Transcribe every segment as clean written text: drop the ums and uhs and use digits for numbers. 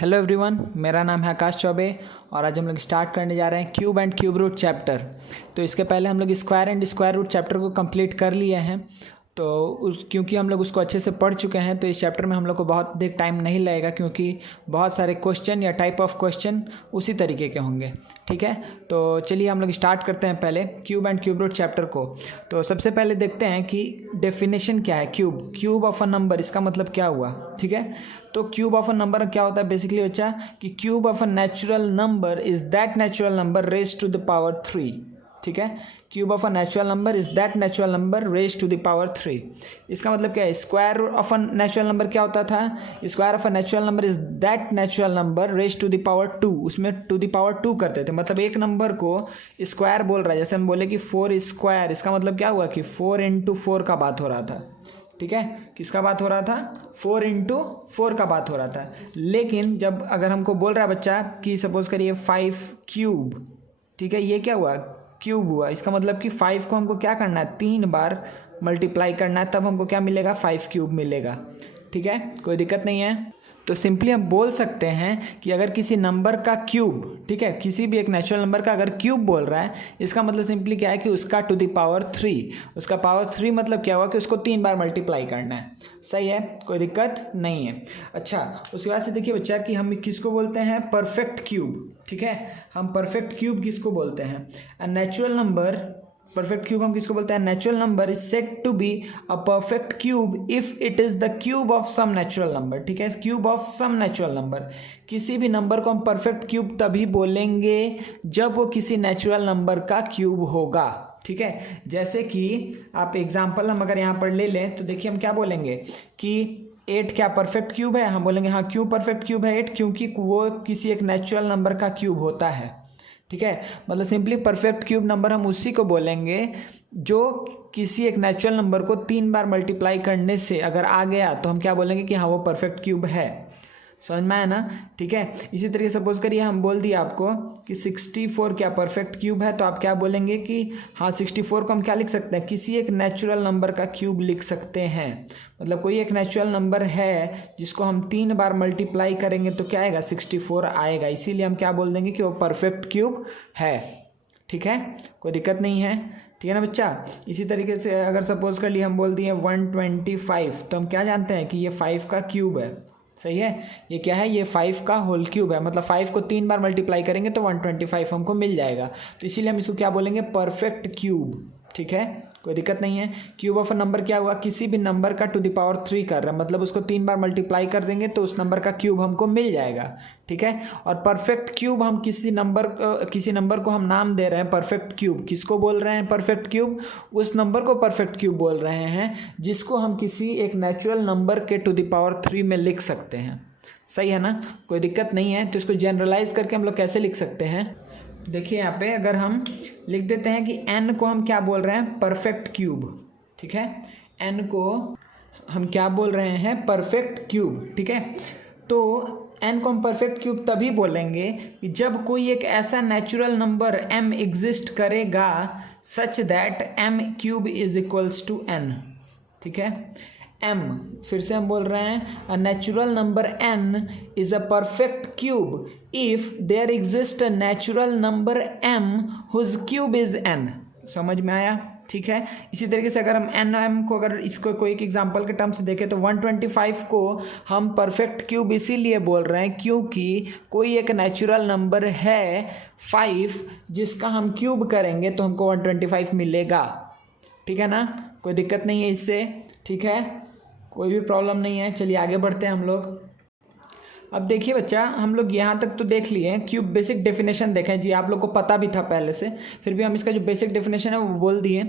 Hello everyone, मेरा नाम है आकाश चौबे और आज हम लोग स्टार्ट करने जा रहे हैं cube and cube root chapter. तो इसके पहले हम लोग square and square root chapter को कंप्लीट कर लिए हैं। तो क्योंकि हम लोग उसको अच्छे से पढ़ चुके हैं तो इस चैप्टर में हम लोग को बहुत देर टाइम नहीं लगेगा, क्योंकि बहुत सारे क्वेश्चन या टाइप ऑफ क्वेश्चन उसी तरीके के होंगे। ठीक है, तो चलिए हम लोग स्टार्ट करते हैं पहले cube and cube root chapter को। तो सबसे पहले देखते हैं कि डेफिनेशन क्या है। क्यूब ऑफ अ नंबर, इसका मतलब क्या हुआ। ठीक है, तो क्यूब ऑफ अ नंबर क्या होता है बेसिकली बच्चा, कि cube of a natural number is that natural number raised to the power 3। ठीक है, cube of a natural number is that natural number raised to the power 3। इसका मतलब क्या है, square of a natural number क्या होता था, square of a natural number is that natural number raised to the power 2। उसमें to the power 2 करते थे, मतलब एक नंबर को स्क्वायर बोल रहा है। जैसे हम बोले कि 4 स्क्वायर, इसका मतलब क्या हुआ कि 4 × 4 का बात हो रहा था। ठीक है, किसका बात हो रहा था, 4 × 4 का बात हो रहा था। लेकिन जब अगर हमको बोल रहा है बच्चा कि सपोज करिए 5 क्यूब, ठीक है, ये क्या हुआ, क्यूब हुआ। इसका मतलब कि 5 को हमको क्या करना है, 3 बार मल्टीप्लाई करना है, तब हमको क्या मिलेगा, 5 क्यूब मिलेगा। ठीक है, कोई दिक्कत नहीं है। तो सिंपली हम बोल सकते हैं कि अगर किसी नंबर का क्यूब, ठीक है, किसी भी एक नेचुरल नंबर का अगर क्यूब बोल रहा है, इसका मतलब सिंपली क्या है कि उसका टू द पावर 3, उसका पावर 3 मतलब क्या हुआ कि उसको 3 बार मल्टीप्लाई करना है। सही है, कोई दिक्कत नहीं है। अच्छा, उसके बाद से देखिए बच्चा कि हम किसको बोलते हैं, परफेक्ट क्यूब। ठीक है, हम परफेक्ट क्यूब किसको बोलते हैं, नेचुरल नंबर। परफेक्ट क्यूब हम किसको बोलते हैं, natural number is said to be a perfect cube if it is the cube of some natural number. ठीक है, cube of some natural number, किसी भी नंबर को हम परफेक्ट क्यूब तभी बोलेंगे जब वो किसी नेचुरल नंबर का क्यूब होगा। ठीक है, जैसे कि आप एग्जाम्पल हम अगर यहाँ पर ले लें तो देखिए हम क्या बोलेंगे कि 8 क्या परफेक्ट क्यूब है, हम बोलेंगे हाँ, क्यों परफेक्ट क्यूब है 8, क्योंकि वो किसी एक नेचुरल नंबर का क्यूब होता है। ठीक है, मतलब सिंपली परफेक्ट क्यूब नंबर हम उसी को बोलेंगे जो किसी एक नेचुरल नंबर को 3 बार मल्टीप्लाई करने से अगर आ गया तो हम क्या बोलेंगे कि हाँ वो परफेक्ट क्यूब है। समझ में आया ना। ठीक है, इसी तरीके से सपोज करिए हम बोल दिए आपको कि 64 क्या परफेक्ट क्यूब है, तो आप क्या बोलेंगे कि हाँ 64 को हम क्या लिख सकते हैं, किसी एक नेचुरल नंबर का क्यूब लिख सकते हैं। मतलब कोई एक नेचुरल नंबर है जिसको हम 3 बार मल्टीप्लाई करेंगे तो क्या आएगा, 64 आएगा। इसीलिए हम क्या बोल देंगे कि वो परफेक्ट क्यूब है। ठीक है, कोई दिक्कत नहीं है। ठीक है ना बच्चा। इसी तरीके से अगर सपोज कर लिए हम बोल दिए 125, तो हम क्या जानते हैं कि ये 5 का क्यूब है। सही है, ये क्या है, ये 5 का होल क्यूब है, मतलब 5 को 3 बार मल्टीप्लाई करेंगे तो 125 हमको मिल जाएगा। तो इसीलिए हम इसको क्या बोलेंगे, परफेक्ट क्यूब। ठीक है, कोई दिक्कत नहीं है। क्यूब ऑफ अ नंबर क्या हुआ, किसी भी नंबर का टू द पावर 3 कर रहा है, मतलब उसको 3 बार मल्टीप्लाई कर देंगे तो उस नंबर का क्यूब हमको मिल जाएगा। ठीक है, और परफेक्ट क्यूब हम किसी नंबर को हम नाम दे रहे हैं परफेक्ट क्यूब। किसको बोल रहे हैं परफेक्ट क्यूब, उस नंबर को परफेक्ट क्यूब बोल रहे हैं जिसको हम किसी एक नेचुरल नंबर के टू द पावर 3 में लिख सकते हैं। सही है ना, कोई दिक्कत नहीं है। तो इसको जनरलाइज करके हम लोग कैसे लिख सकते हैं, देखिए यहाँ पे अगर हम लिख देते हैं कि n को हम क्या बोल रहे हैं, परफेक्ट क्यूब। ठीक है, n को हम क्या बोल रहे हैं, परफेक्ट क्यूब। ठीक है, तो n को हम परफेक्ट क्यूब तभी बोलेंगे कि जब कोई एक ऐसा नेचुरल नंबर m एग्जिस्ट करेगा such that m cube is equals to n। ठीक है, m फिर से हम बोल रहे हैं a natural number n is a perfect cube if there exist a natural number m whose cube is n। समझ में आया। ठीक है, इसी तरीके से अगर हम m को अगर इसको कोई एक एग्जांपल के टर्म से देखें तो 125 को हम परफेक्ट क्यूब इसीलिए बोल रहे हैं क्योंकि कोई एक नेचुरल नंबर है 5 जिसका हम क्यूब करेंगे तो हमको 125 मिलेगा। ठीक है ना, कोई दिक्कत नहीं है इससे। ठीक है, कोई भी प्रॉब्लम नहीं है। चलिए आगे बढ़ते हैं हम लोग। अब देखिए बच्चा, हम लोग यहाँ तक तो देख लिए हैं, क्यूब बेसिक डेफिनेशन देखें जी, आप लोग को पता भी था पहले से, फिर भी हम इसका जो बेसिक डेफिनेशन है वो बोल दिए।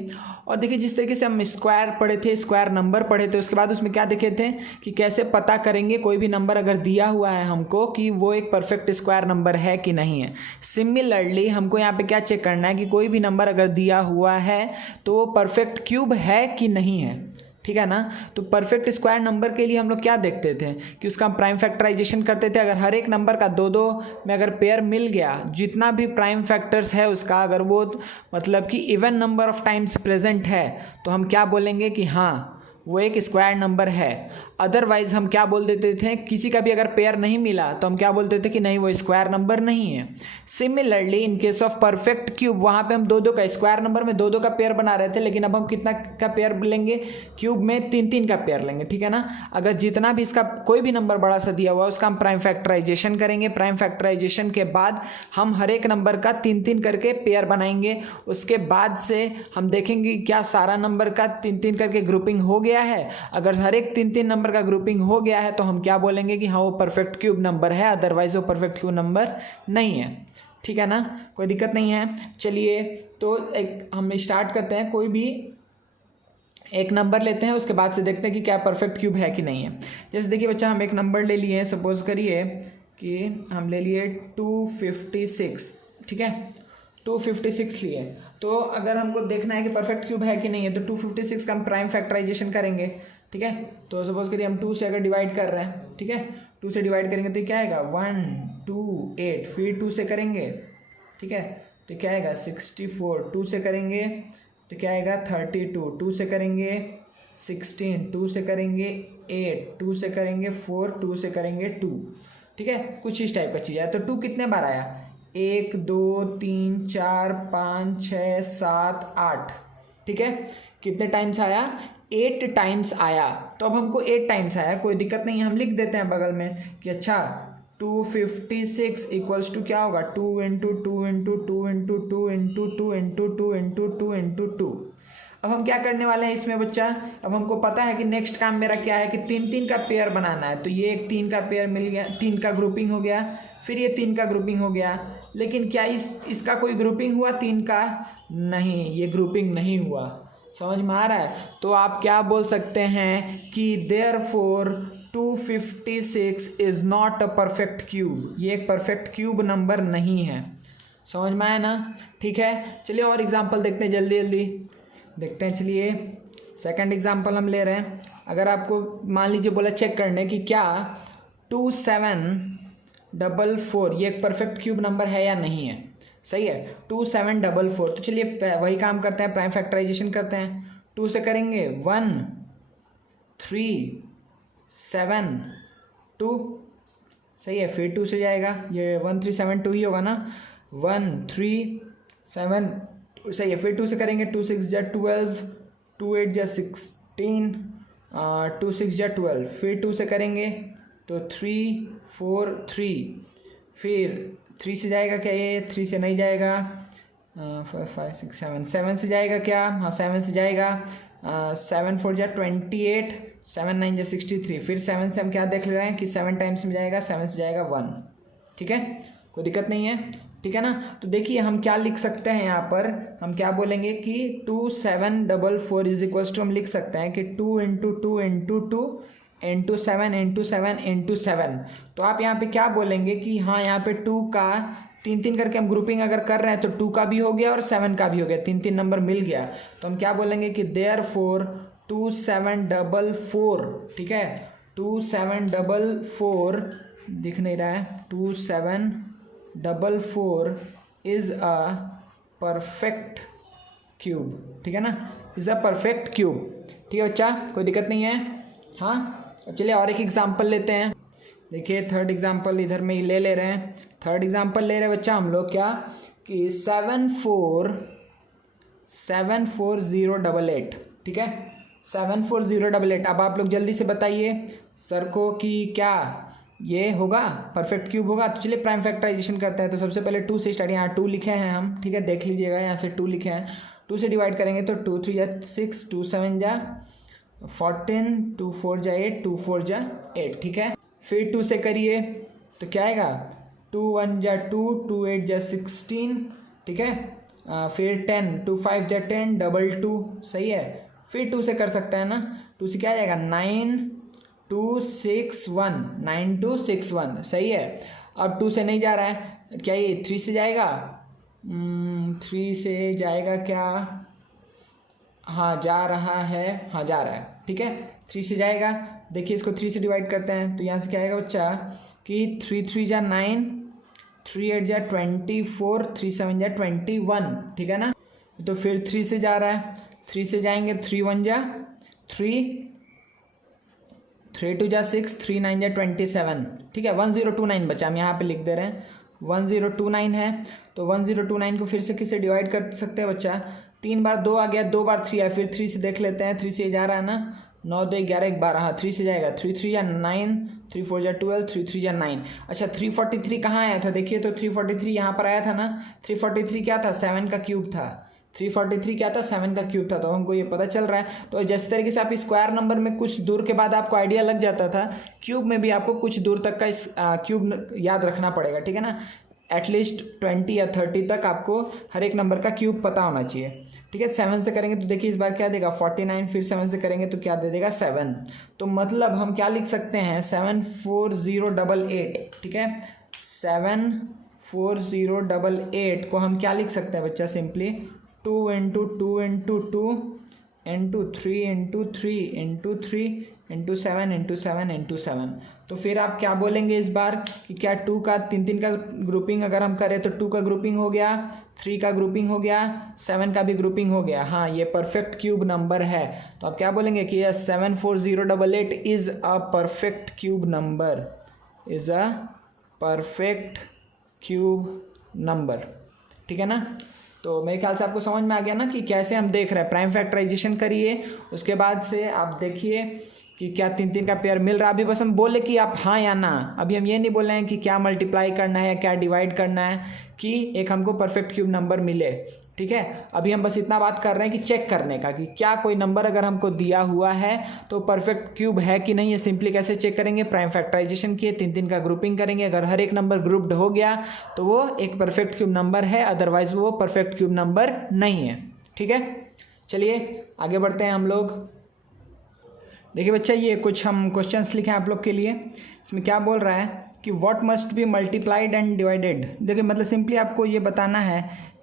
और देखिए जिस तरीके से हम स्क्वायर पढ़े थे, स्क्वायर नंबर पढ़े थे, उसके बाद उसमें क्या देखे थे कि कैसे पता करेंगे कोई भी नंबर अगर दिया हुआ है हमको कि वो एक परफेक्ट स्क्वायर नंबर है कि नहीं है। सिमिलरली हमको यहाँ पे क्या चेक करना है कि कोई भी नंबर अगर दिया हुआ है तो वो परफेक्ट क्यूब है कि नहीं है। ठीक है ना, तो परफेक्ट स्क्वायर नंबर के लिए हम लोग क्या देखते थे कि उसका हम प्राइम फैक्टराइजेशन करते थे। अगर हर एक नंबर का 2-2 में अगर पेयर मिल गया, जितना भी प्राइम फैक्टर्स है उसका अगर वो मतलब कि even number of times present है, तो हम क्या बोलेंगे कि हाँ वो एक स्क्वायर नंबर है। अदरवाइज हम क्या बोल देते थे, किसी का भी अगर पेयर नहीं मिला तो हम क्या बोलते थे कि नहीं वो स्क्वायर नंबर नहीं है। Similarly in case of perfect cube, वहाँ पे हम दो दो का स्क्वायर नंबर में दो दो का पेयर बना रहे थे, लेकिन अब हम कितना का पेयर लेंगे, क्यूब में तीन तीन का पेयर लेंगे, ठीक है ना। अगर जितना भी इसका कोई भी नंबर बड़ा सा दिया हुआ है उसका हम प्राइम फैक्टराइजेशन करेंगे, प्राइम फैक्टराइजेशन के बाद हम हर एक नंबर का तीन तीन करके पेयर बनाएंगे। उसके बाद से हम देखेंगे क्या सारा नंबर का तीन तीन करके ग्रुपिंग हो गया है। अगर हर एक तीन तीन नंबर का ग्रुपिंग हो गया है तो हम क्या बोलेंगे कि हाँ वो परफेक्ट क्यूब नंबर है, अदरवाइज वो परफेक्ट क्यूब नंबर नहीं है, ठीक है ना, कोई दिक्कत नहीं है। चलिए तो एक हम स्टार्ट करते हैं, कोई भी एक नंबर लेते हैं, उसके बाद से देखते हैं कि क्या परफेक्ट क्यूब है कि नहीं है। जैसे देखिए बच्चा, हम एक नंबर ले लिए हैं, सपोज करिए कि हम ले लिए 256, ठीक है, 256 लिए। तो अगर हमको देखना है कि परफेक्ट क्यूब है कि नहीं है तो 256 का हम प्राइम फैक्टराइजेशन करेंगे, ठीक है। तो सपोज करिए हम 2 से अगर डिवाइड कर रहे हैं, ठीक है, 2 से डिवाइड करेंगे तो क्या आएगा 1 2 8, फिर 2 से करेंगे, ठीक है, तो क्या आएगा 64, 2 से करेंगे तो क्या आएगा 32, 2 से करेंगे 16, 2 से करेंगे 8, 2 से करेंगे 4, 2 से करेंगे 2, ठीक है, कुछ इस टाइप का चीज़ है। तो 2 कितने बार आया, 1 2 3 4 5 6 7 8, ठीक है, कितने टाइम्स आया, 8 टाइम्स आया। तो अब हमको 8 टाइम्स आया, कोई दिक्कत नहीं है, हम लिख देते हैं बगल में कि अच्छा 256 इक्वल्स टू क्या होगा 2 into 2 into 2 into 2 into 2 into 2 into 2 into 2। अब हम क्या करने वाले हैं इसमें बच्चा, अब हमको पता है कि नेक्स्ट काम मेरा क्या है कि तीन तीन का पेयर बनाना है। तो ये एक 3 का पेयर मिल गया, 3 का ग्रुपिंग हो गया, फिर ये 3 का ग्रुपिंग हो गया, लेकिन क्या इसका कोई ग्रुपिंग हुआ 3 का, नहीं, ये ग्रुपिंग नहीं हुआ। समझ में आ रहा है। तो आप क्या बोल सकते हैं कि therefore 256 is not a perfect cube, ये एक परफेक्ट क्यूब नंबर नहीं है। समझ में आया ना, ठीक है। चलिए और एग्जांपल देखते हैं, जल्दी जल्दी देखते हैं। चलिए सेकंड एग्जांपल हम ले रहे हैं। अगर आपको मान लीजिए बोला चेक करने कि क्या 2744 ये एक परफेक्ट क्यूब नंबर है या नहीं है, सही है, 2744। तो चलिए वही काम करते हैं, प्राइम फैक्टराइजेशन करते हैं। 2 से करेंगे 1 3 7 2, सही है, फिर 2 से जाएगा, ये 1 3 7 2 ही होगा ना, 1 3 7, सही है, फिर 2 से करेंगे 2 6 जा 12, 2 8 जा 16, 2 6 जा 12, फिर 2 से करेंगे तो 3 4 3, फिर 3 से जाएगा क्या, ये 3 से नहीं जाएगा, 4 5 6 7, 7 से जाएगा क्या, हाँ 7 से जाएगा, 7 4 जा 28, 7 9 जा 63, फिर 7 से हम क्या देख ले रहे हैं कि 7 टाइम्स में जाएगा, 7 से जाएगा 1, ठीक है, कोई दिक्कत नहीं है, ठीक है ना। तो देखिए हम क्या लिख सकते हैं यहाँ पर, हम क्या बोलेंगे कि 2744 इज इक्वल्स टू, हम लिख सकते हैं कि 2 into 2 into 2 into 7 into 7 into 7। तो आप यहाँ पे क्या बोलेंगे कि हाँ यहाँ पे 2 का तीन तीन करके हम ग्रुपिंग अगर कर रहे हैं तो 2 का भी हो गया और 7 का भी हो गया, तीन तीन नंबर मिल गया। तो हम क्या बोलेंगे कि देयरफॉर 2744, ठीक है, 2744 दिख नहीं रहा है, 2744 इज अ परफेक्ट क्यूब, ठीक है ना, इज अ परफेक्ट क्यूब, ठीक है बच्चा, कोई दिक्कत नहीं है। हाँ अब चलिए और एक एग्जांपल लेते हैं। देखिए थर्ड एग्जांपल इधर में ही ले रहे हैं। थर्ड एग्जांपल ले रहे हैं बच्चा हम लोग क्या कि 7408, ठीक है, 7408। अब आप लोग जल्दी से बताइए सर को कि क्या ये होगा परफेक्ट क्यूब होगा। तो चलिए प्राइम फैक्टराइजेशन करते हैं। तो सबसे पहले 2 से स्टार्ट, यहाँ 2 लिखे हैं हम, ठीक है, देख लीजिएगा यहाँ से 2 लिखे हैं। 2 से डिवाइड करेंगे तो 2 3 जा 6, 2 7 जा 14, 2 4 जा 8, 2 4 जा 8, ठीक है। फिर 2 से करिए तो क्या आएगा 2 1 जा 2, 2 8 जा 16, ठीक है, फिर 10, 2 5 जा 10, 2 2, सही है। फिर 2 से कर सकते हैं ना, 2 से क्या आ जाएगा 9 2 6 1, 9 2 6 1, सही है। अब 2 से नहीं जा रहा है, क्या ये 3 से जाएगा, 3 से जाएगा क्या, हाँ जा रहा है, हाँ जा रहा है, ठीक है, 3 से जाएगा। देखिए इसको 3 से डिवाइड करते हैं तो यहाँ से क्या आएगा बच्चा कि 3 3 जा 9, 3 8 जा 24, 3 7 जा 21, ठीक है ना। तो फिर 3 से जा रहा है, 3 से जाएंगे 3 1 जा 3, 3 2 जा 6, 3 9 जा 27, ठीक है। 1029 बचा, हम यहाँ पे लिख दे रहे हैं 1029 है। तो 1029 को फिर से किससे डिवाइड कर सकते हैं बच्चा? 3 बार 2 आ गया, 2 बार 3 आया, फिर 3 से देख लेते हैं, 3 से जा रहा है ना, 9 2 11 1 12, हाँ 3 से जाएगा, 3 3 या 9, 3 4 या 12, 3 3 या 9। अच्छा 343 कहाँ आया था देखिए, तो 343 यहाँ पर आया था ना। 343 क्या था? 7 का क्यूब था। 343 क्या था? 7 का क्यूब था। तो हमको ये पता चल रहा है। तो जिस तरीके से आप स्क्वायर नंबर में कुछ दूर के बाद आपको आइडिया लग जाता था, क्यूब में भी आपको कुछ दूर तक का इस क्यूब याद रखना पड़ेगा, ठीक है ना। एटलीस्ट 20 या 30 तक आपको हर एक नंबर का क्यूब पता होना चाहिए, ठीक है। 7 से करेंगे तो देखिए इस बार क्या देगा 49, फिर 7 से करेंगे तो क्या दे देगा 7। तो मतलब हम क्या लिख सकते हैं 74088, ठीक है। 74088 को हम क्या लिख सकते हैं बच्चा? सिंपली 2 × 2 × 2 × 3 × 3 × 3 × 7 × 7 × 7। तो फिर आप क्या बोलेंगे इस बार कि क्या 2 का 3 का ग्रुपिंग अगर हम करें तो 2 का ग्रुपिंग हो गया, 3 का ग्रुपिंग हो गया, 7 का भी ग्रुपिंग हो गया। हाँ ये परफेक्ट क्यूब नंबर है। तो आप क्या बोलेंगे कि यह 74088 is a perfect cube number, is a perfect cube number, ठीक है ना। तो मेरे ख्याल से आपको समझ में आ गया ना कि कैसे हम देख रहे हैं। प्राइम फैक्टराइजेशन करिए, उसके बाद से आप देखिए कि क्या 3 का पेयर मिल रहा है। अभी बस हम बोले कि आप हाँ या ना, अभी हम ये नहीं बोल रहे हैं कि क्या मल्टीप्लाई करना है, क्या डिवाइड करना है, कि एक हमको परफेक्ट क्यूब नंबर मिले, ठीक है। अभी हम बस इतना बात कर रहे हैं कि चेक करने का कि क्या कोई नंबर अगर हमको दिया हुआ है तो परफेक्ट क्यूब है कि नहीं। ये सिंपली कैसे चेक करेंगे? प्राइम फैक्टराइजेशन किए, 3 का ग्रुपिंग करेंगे, अगर हर एक नंबर ग्रुप्ड हो गया तो वो एक परफेक्ट क्यूब नंबर है, अदरवाइज वो परफेक्ट क्यूब नंबर नहीं है, ठीक है। चलिए आगे बढ़ते हैं हम लोग। देखिए बच्चा ये कुछ हम क्वेश्चंस लिखे हैं आप लोग के लिए। इसमें क्या बोल रहा है कि what must be multiplied and divided. देखिए मतलब सिंपली आपको ये बताना है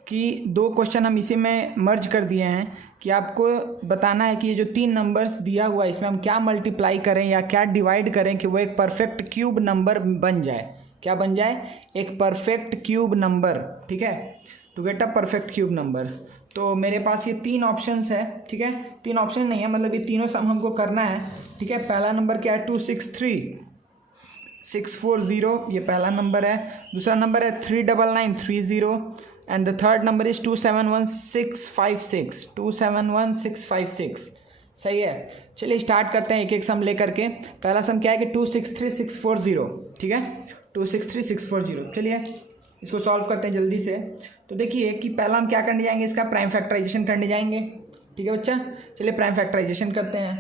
कि 2 क्वेश्चन हम इसी में मर्ज कर दिए हैं कि आपको बताना है कि ये जो 3 नंबर्स दिया हुआ है इसमें हम क्या मल्टीप्लाई करें या क्या डिवाइड करें कि वो एक परफेक्ट क्यूब नंबर बन जाए। क्या बन जाए? एक परफेक्ट क्यूब नंबर, ठीक है। To get a perfect cube number. तो मेरे पास ये 3 ऑप्शंस है, ठीक है। 3 ऑप्शन नहीं है, मतलब ये तीनों सम हमको करना है, ठीक है। पहला नंबर क्या है? 263640, ये पहला नंबर है। दूसरा नंबर है 39930 and the third number is 271656, 271656। सही है। चलिए स्टार्ट करते हैं एक एक सम लेकर के। पहला सम क्या है कि 263640, ठीक है। 263640, चलिए इसको सॉल्व करते हैं जल्दी से। तो देखिए कि पहला हम क्या करने जाएंगे, इसका प्राइम फैक्टराइजेशन करने जाएंगे, ठीक है बच्चा। चलिए प्राइम फैक्टराइजेशन करते हैं।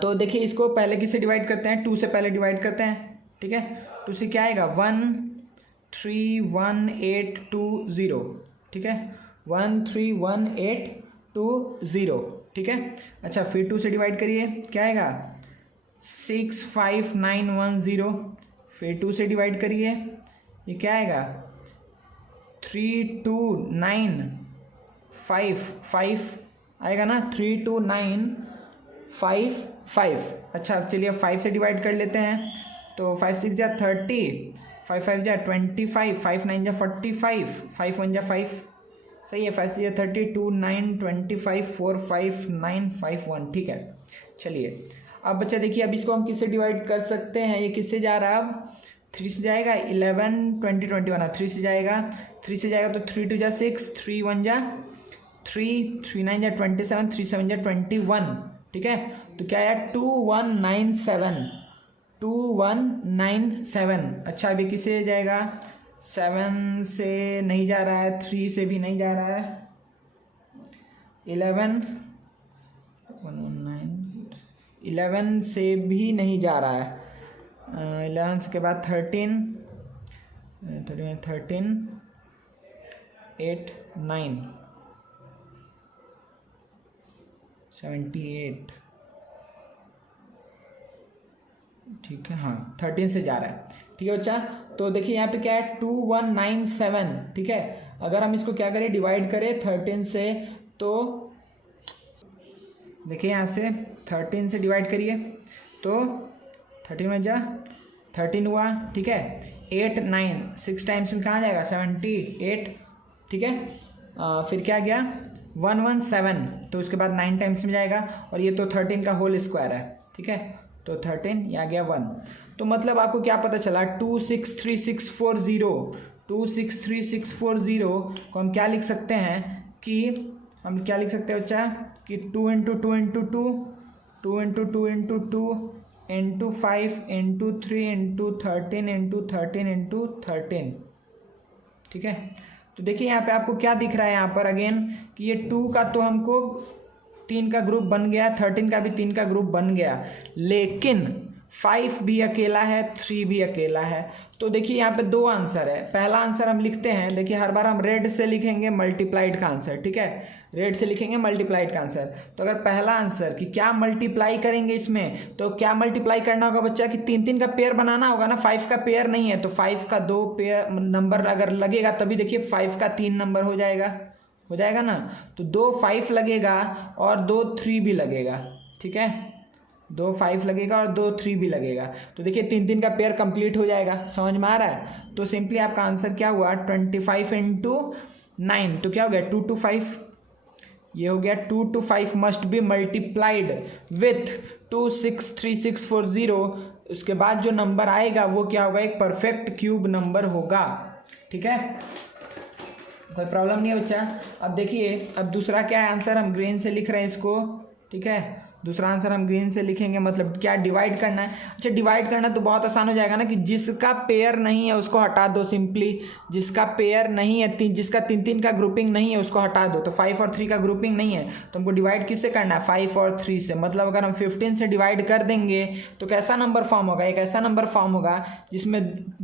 तो देखिए इसको पहले किससे डिवाइड करते हैं? 2 से पहले डिवाइड करते हैं, ठीक है। 2 से क्या आएगा? 131820, ठीक है। 131820, ठीक है। अच्छा फिर 2 से डिवाइड करिए, क्या आएगा? 65910, फिर 2 से डिवाइड करिए, ये क्या आएगा? 32955 आएगा ना, 32955। अच्छा चलिए 5 से डिवाइड कर लेते हैं। तो 5 6 जा 30, 5 5 जा 25, 5 9 जा 45, 5 1 जा 5, सही है। 5 6 जा 30, 2 9 25, 4 5 9 5 1, ठीक है। चलिए अब बच्चा देखिए अब इसको हम किससे डिवाइड कर सकते हैं? ये किससे जा रहा है? अब 3 से जाएगा, 11 20 21, 3 से जाएगा, 3 से जाएगा तो 3 2 जा 6, 3 1 जा 3, 3 9 जा 27, 3 7 जा 21, ठीक है। तो क्या है? 2197, 2197। अच्छा अभी किससे जाएगा? 7 से नहीं जा रहा है, 3 से भी नहीं जा रहा है, 11 से भी नहीं जा रहा है, 11 के बाद 13 8 9 78, ठीक है। हाँ 13 से जा रहा है, ठीक है बच्चा। तो देखिए यहाँ पे क्या है? 2197, ठीक है। अगर हम इसको क्या करें? डिवाइड करें 13 से, तो देखिए यहाँ से 13 से डिवाइड करिए तो 13 में जा 13 हुआ, ठीक है। 8 9 6 टाइम्स में कहाँ जाएगा? 78, ठीक है। फिर क्या गया? 117, तो उसके बाद 9 टाइम्स में जाएगा, और ये तो 13 का होल स्क्वायर है, ठीक है, तो 13 ये आ गया 1। तो मतलब आपको क्या पता चला, 263640 को हम क्या लिख सकते हैं कि हम क्या लिख सकते हैं बच्चा कि 2 into 2 into 2 2 into 2 into 2 into 5 into 3 into 13 into 13 into 13। ठीक है, तो देखिए यहाँ पे आपको क्या दिख रहा है यहाँ पर अगेन कि ये 2 का तो हमको 3 का ग्रुप बन गया, 13 का भी 3 का ग्रुप बन गया, लेकिन 5 भी अकेला है, 3 भी अकेला है। तो देखिए यहाँ पे दो आंसर है। पहला आंसर हम लिखते हैं, देखिए हर बार हम रेड से लिखेंगे मल्टीप्लाइड का आंसर, ठीक है, रेड से लिखेंगे मल्टीप्लाइड का आंसर। तो अगर पहला आंसर कि क्या मल्टीप्लाई करेंगे इसमें, तो क्या मल्टीप्लाई करना होगा बच्चा कि 3 का पेयर बनाना होगा ना, 5 का पेयर नहीं है तो 5 का 2 पेयर नंबर अगर लगेगा तभी देखिए 5 का 3 नंबर हो जाएगा ना, तो 2 5 लगेगा और 2 3 भी लगेगा, ठीक है, 2 5 लगेगा और 2 3 भी लगेगा। तो देखिए 3 का पेयर कंप्लीट हो जाएगा, समझ में आ रहा है। तो सिंपली आपका आंसर क्या हुआ 25 इंटू 9, तो क्या हो गया 2 to 5, ये हो गया 2 to 5 must be multiplied with 263640। उसके बाद जो नंबर आएगा वो क्या होगा, एक परफेक्ट क्यूब नंबर होगा, ठीक है, कोई प्रॉब्लम नहीं है बच्चा। अब देखिए अब दूसरा क्या है आंसर, हम ग्रीन से लिख रहे हैं इसको, ठीक है, दूसरा आंसर हम ग्रीन से लिखेंगे, मतलब क्या डिवाइड करना है। अच्छा डिवाइड करना तो बहुत आसान हो जाएगा ना कि जिसका पेयर नहीं है उसको हटा दो, सिंपली जिसका पेयर नहीं है, जिसका 3 का ग्रुपिंग नहीं है उसको हटा दो। तो 5 और 3 का ग्रुपिंग नहीं है तो हमको डिवाइड किससे करना है, 5 और 3 से। मतलब अगर हम 15 से डिवाइड कर देंगे तो कैसा नंबर फॉर्म होगा, एक ऐसा नंबर फॉर्म होगा जिसमें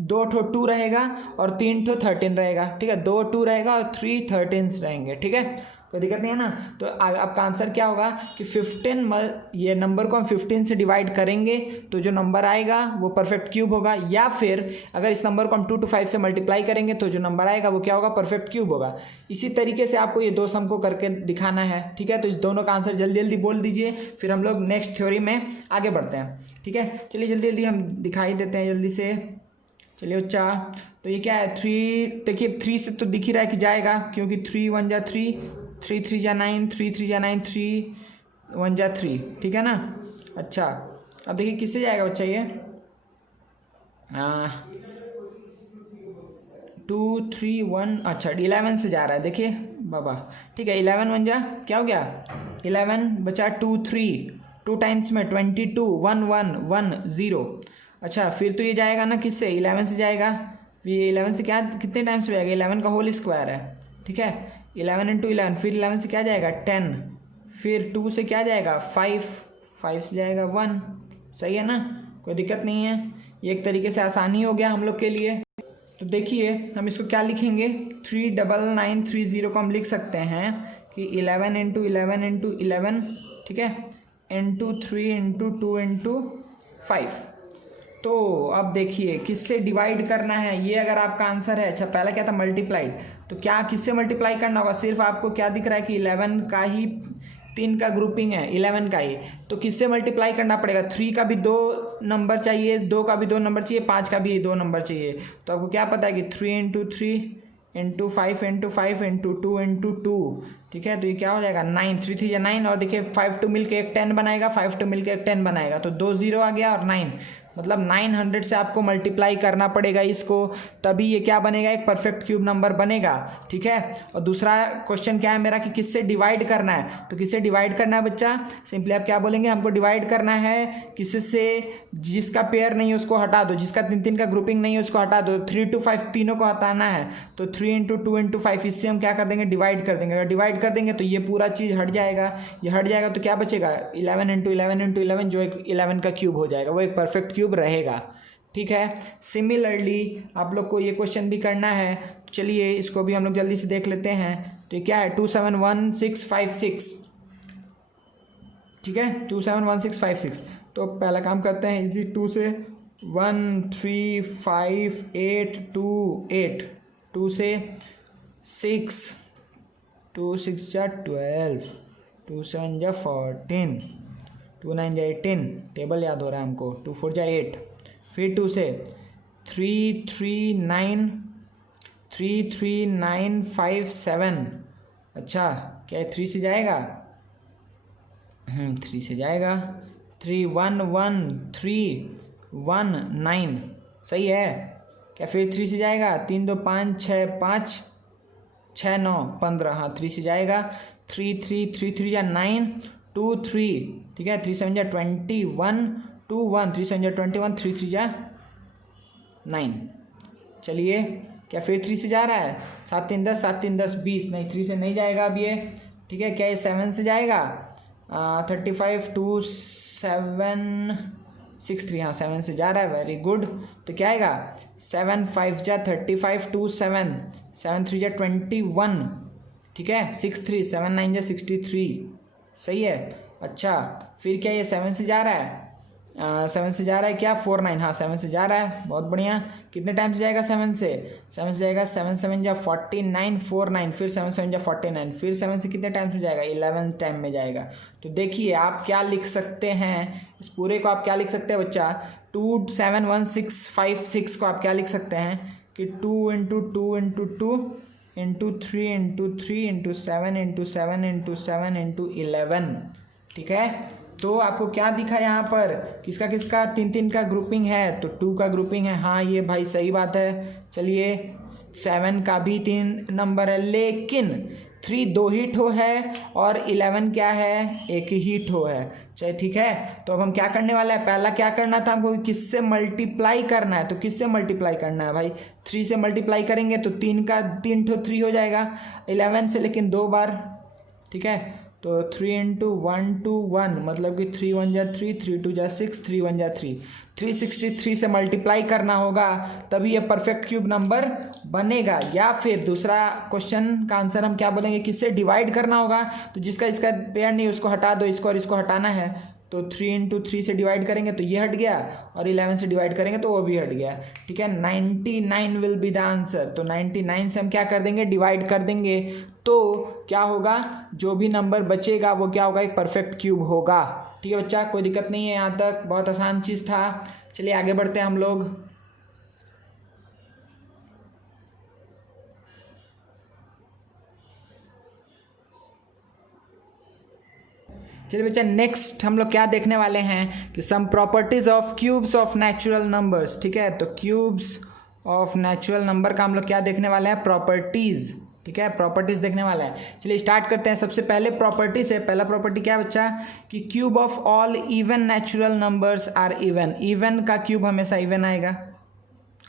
2 2 रहेगा और 3 13 रहेगा, ठीक है, 2 2 रहेगा और 3 13 रहेंगे, ठीक है, कोई दिक्कत नहीं है ना। तो आपका आंसर क्या होगा कि 15, ये नंबर को हम 15 से डिवाइड करेंगे तो जो नंबर आएगा वो परफेक्ट क्यूब होगा, या फिर अगर इस नंबर को हम 2 to 5 से मल्टीप्लाई करेंगे तो जो नंबर आएगा वो क्या होगा, परफेक्ट क्यूब होगा। इसी तरीके से आपको ये दो सम को करके दिखाना है, ठीक है। तो इस दोनों का आंसर जल्दी जल्दी बोल दीजिए, फिर हम लोग नेक्स्ट थ्योरी में आगे बढ़ते हैं, ठीक है। चलिए जल्दी जल्दी हम दिखाई देते हैं जल्दी से। चलिए बच्चा, तो ये क्या है 3, देखिए 3 से तो दिख ही रहा है कि जाएगा, क्योंकि 3 1 जा 3, 3 3 जा 9, 3 3 जा 9, 3 1 जा 3, ठीक है ना। अच्छा अब देखिए किससे जाएगा बच्चा ये 2 3 1, अच्छा 11 से जा रहा है, देखिए बाबा, ठीक है। 11 1 जा क्या हो गया 11 बचा 2 3, 2 टाइम्स में 22, 1 1 1 0। अच्छा फिर तो ये जाएगा ना किससे, 11 से जाएगा, ये 11 से क्या कितने टाइम्स से जाएगा, 11 का होल स्क्वायर है, ठीक है, 11 इंटू 11, फिर 11 से क्या जाएगा 10, फिर 2 से क्या जाएगा 5, 5 से जाएगा 1, सही है ना, कोई दिक्कत नहीं है। ये एक तरीके से आसानी हो गया हम लोग के लिए। तो देखिए हम इसको क्या लिखेंगे, 39930 को हम लिख सकते हैं कि 11 इंटू 11 इंटू 11, ठीक है, इंटू 3 इंटू 2 इंटू 5। तो अब देखिए किससे डिवाइड करना है, ये अगर आपका आंसर है, अच्छा पहला क्या था मल्टीप्लाइड, तो क्या किससे मल्टीप्लाई करना होगा, सिर्फ आपको क्या दिख रहा है कि 11 का ही 3 का ग्रुपिंग है, 11 का ही, तो किससे मल्टीप्लाई करना पड़ेगा, 3 का भी 2 नंबर चाहिए, 2 का भी 2 नंबर चाहिए, 5 का भी 2 नंबर चाहिए। तो आपको क्या पता है कि 3 into 3 into 5 into 5 into 2 into 2, ठीक है, तो ये क्या हो जाएगा 9, 3 3 या 9, और देखिए 5 2 मिलके एक 10 बनाएगा, 5 2 मिलके एक 10 बनाएगा, तो 2 0 आ गया और 9, मतलब 900 से आपको मल्टीप्लाई करना पड़ेगा इसको, तभी ये क्या बनेगा, एक परफेक्ट क्यूब नंबर बनेगा, ठीक है। और दूसरा क्वेश्चन क्या है मेरा कि किससे डिवाइड करना है, तो किससे डिवाइड करना है बच्चा, सिंपली आप क्या बोलेंगे, हमको डिवाइड करना है किससे, जिसका पेयर नहीं है उसको हटा दो, जिसका 3 का ग्रुपिंग नहीं है उसको हटा दो, 3 to 5 तीनों को हटाना है, तो 3 इंटू 2 इंटू 5, इससे हम क्या कर देंगे, डिवाइड कर देंगे। अगर डिवाइड कर देंगे तो ये पूरा चीज़ हट जाएगा, ये हट जाएगा तो क्या बचेगा 11 इंटू 11 इंटू 11, जो एक 11 का क्यूब हो जाएगा, वो एक परफेक्ट क्यूब रहेगा, ठीक है। सिमिलरली आप लोग को ये क्वेश्चन भी करना है, तो चलिए इसको भी हम लोग जल्दी से देख लेते हैं। तो ये क्या है 271656, ठीक है, 271656। तो पहला काम करते हैं इजी, 2 से 1 3 5 8 2 8, 2 से 6, 2 6 जा 12, 2 7 जा 14, 2 9 जा 18, टेबल याद हो रहा है हमको, 2 4 जा 8, फिर 2 से 3 3 9 3 3 9 5 7, अच्छा क्या 3 से जाएगा, 3 से जाएगा, 3113119 सही है क्या? फिर 3 से जाएगा, 3 2 5 6 5 6 9 15, हाँ 3 से जाएगा, 3 3 3 3 जा 9 2 3, ठीक है, 3 7 जा 21 2 1, 3 7 जा 21, 3 3 जा 9। चलिए क्या फिर 3 से जा रहा है? 7 3 10, 7 3 10 20, नहीं 3 से नहीं जाएगा अब ये, ठीक है। क्या ये 7 से जाएगा? 35 2 7 6 3, हाँ 7 से जा रहा है, वेरी गुड। तो क्या आएगा? 7 5 जा 35 2 7 7 3 जा 21, ठीक है, 6 3 7 9 जा 63, सही है। अच्छा फिर क्या ये 7 से जा रहा है? 7 से जा रहा है क्या? 4 9, हाँ 7 से जा रहा है, बहुत बढ़िया। कितने टाइम से जाएगा 7 से? 7 से जाएगा 7 7 जा 49 4 9, फिर 7 7 जा 49, फिर 7 से कितने टाइम से जाएगा? 11 टाइम में जाएगा। तो देखिए आप क्या लिख सकते हैं, इस पूरे को आप क्या लिख सकते हैं बच्चा? 2 7 1 6 5 6 को आप क्या लिख सकते हैं कि 2 into 2 into 2 into 3 into 3 into 7 into 7 into 7 into 11, ठीक है। तो आपको क्या दिखा यहाँ पर? किसका किसका 3 3 का ग्रुपिंग है? तो 2 का ग्रुपिंग है, हाँ ये भाई सही बात है। चलिए 7 का भी 3 नंबर है, लेकिन 3 2 ही ठो है और 11 क्या है? 1 ही ठो है। चलिए ठीक है, तो अब हम क्या करने वाले हैं? पहला क्या करना था हमको? किससे मल्टीप्लाई करना है। तो किससे मल्टीप्लाई करना है भाई? 3 से मल्टीप्लाई करेंगे तो 3 का 3 ठो 3 हो जाएगा 11 से, लेकिन 2 बार, ठीक है। तो 3 इंटू 1 2 1, मतलब कि 3 1 जा 3 3 2 जा 6 3 1 जा 3, 363 से मल्टीप्लाई करना होगा तभी ये परफेक्ट क्यूब नंबर बनेगा। या फिर दूसरा क्वेश्चन का आंसर हम क्या बोलेंगे? किससे डिवाइड करना होगा। तो जिसका इसका पेयर नहीं उसको हटा दो, इसको और इसको हटाना है। तो 3 इंटू 3 से डिवाइड करेंगे तो ये हट गया, और 11 से डिवाइड करेंगे तो वो भी हट गया, ठीक है। 99 विल बी द आंसर। तो 99 से हम क्या कर देंगे? डिवाइड कर देंगे, तो क्या होगा? जो भी नंबर बचेगा वो क्या होगा? एक परफेक्ट क्यूब होगा, ठीक है बच्चा। कोई दिक्कत नहीं है यहाँ तक, बहुत आसान चीज़ था। चलिए आगे बढ़ते हैं हम लोग। चलिए बच्चा नेक्स्ट हम लोग क्या देखने वाले हैं कि some properties of cubes of natural numbers, ठीक है। तो क्यूब्स ऑफ नेचुरल नंबर का हम लोग क्या देखने वाले हैं? प्रॉपर्टीज, ठीक है, प्रॉपर्टीज देखने वाला है। चलिए स्टार्ट करते हैं। सबसे पहले प्रॉपर्टी से, पहला प्रॉपर्टी क्या है बच्चा? कि cube of all even natural numbers are even. Even का क्यूब हमेशा इवन आएगा,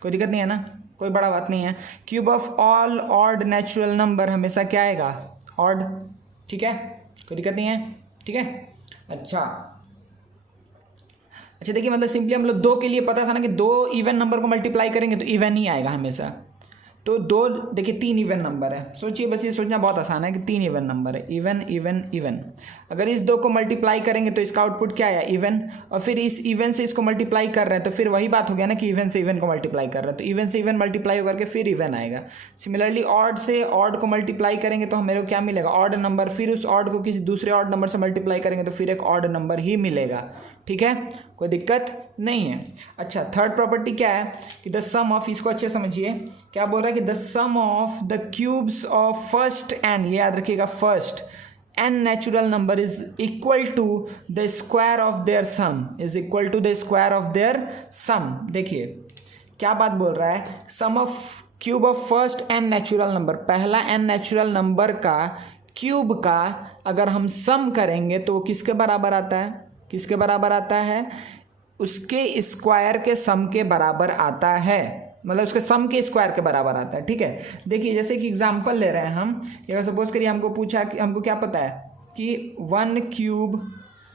कोई दिक्कत नहीं है ना, कोई बड़ा बात नहीं है। Cube of all odd natural number हमेशा क्या आएगा? ऑड, ठीक है, कोई दिक्कत नहीं है, ठीक है। अच्छा देखिए मतलब सिंपली हम लोग 2 के लिए पता था ना कि 2 इवन नंबर को मल्टीप्लाई करेंगे तो इवन ही आएगा हमेशा। तो 2 देखिए 3 इवन नंबर है, सोचिए बस, ये सोचना बहुत आसान है कि 3 इवन नंबर है, इवन इवन इवन। अगर इस 2 को मल्टीप्लाई करेंगे तो इसका आउटपुट क्या आया? इवन। और फिर इस इवन से इसको मल्टीप्लाई कर रहे हैं तो फिर वही बात हो गया ना कि इवन से इवन को मल्टीप्लाई कर रहे हैं, तो इवन से इवन मल्टीप्लाई होकर के फिर इवन आएगा। सिमिलरली ऑड से ऑड को मल्टीप्लाई करेंगे तो मेरे को क्या मिलेगा? Odd number. फिर उस ऑड को किसी दूसरे ऑड नंबर से मल्टीप्लाई करेंगे तो फिर एक ऑड नंबर ही मिलेगा, ठीक है, कोई दिक्कत नहीं है। अच्छा थर्ड प्रॉपर्टी क्या है कि द सम ऑफ, इसको अच्छे समझिए, क्या बोल रहा है कि the sum of the cubes of first N, ये याद रखिएगा, first N natural number is equal to the square of their sum, is equal to the square of their sum. देखिए क्या बात बोल रहा है? Sum of cube of first N natural number, पहला एन नेचुरल नंबर का cube का अगर हम सम करेंगे तो वो किसके बराबर आता है? किसके बराबर आता है? उसके स्क्वायर के सम के बराबर आता है, मतलब उसके सम के स्क्वायर के बराबर आता है, ठीक है। देखिए जैसे कि एग्जांपल ले रहे हैं हम, अगर सपोज करिए हमको पूछा कि हमको क्या पता है कि 1 क्यूब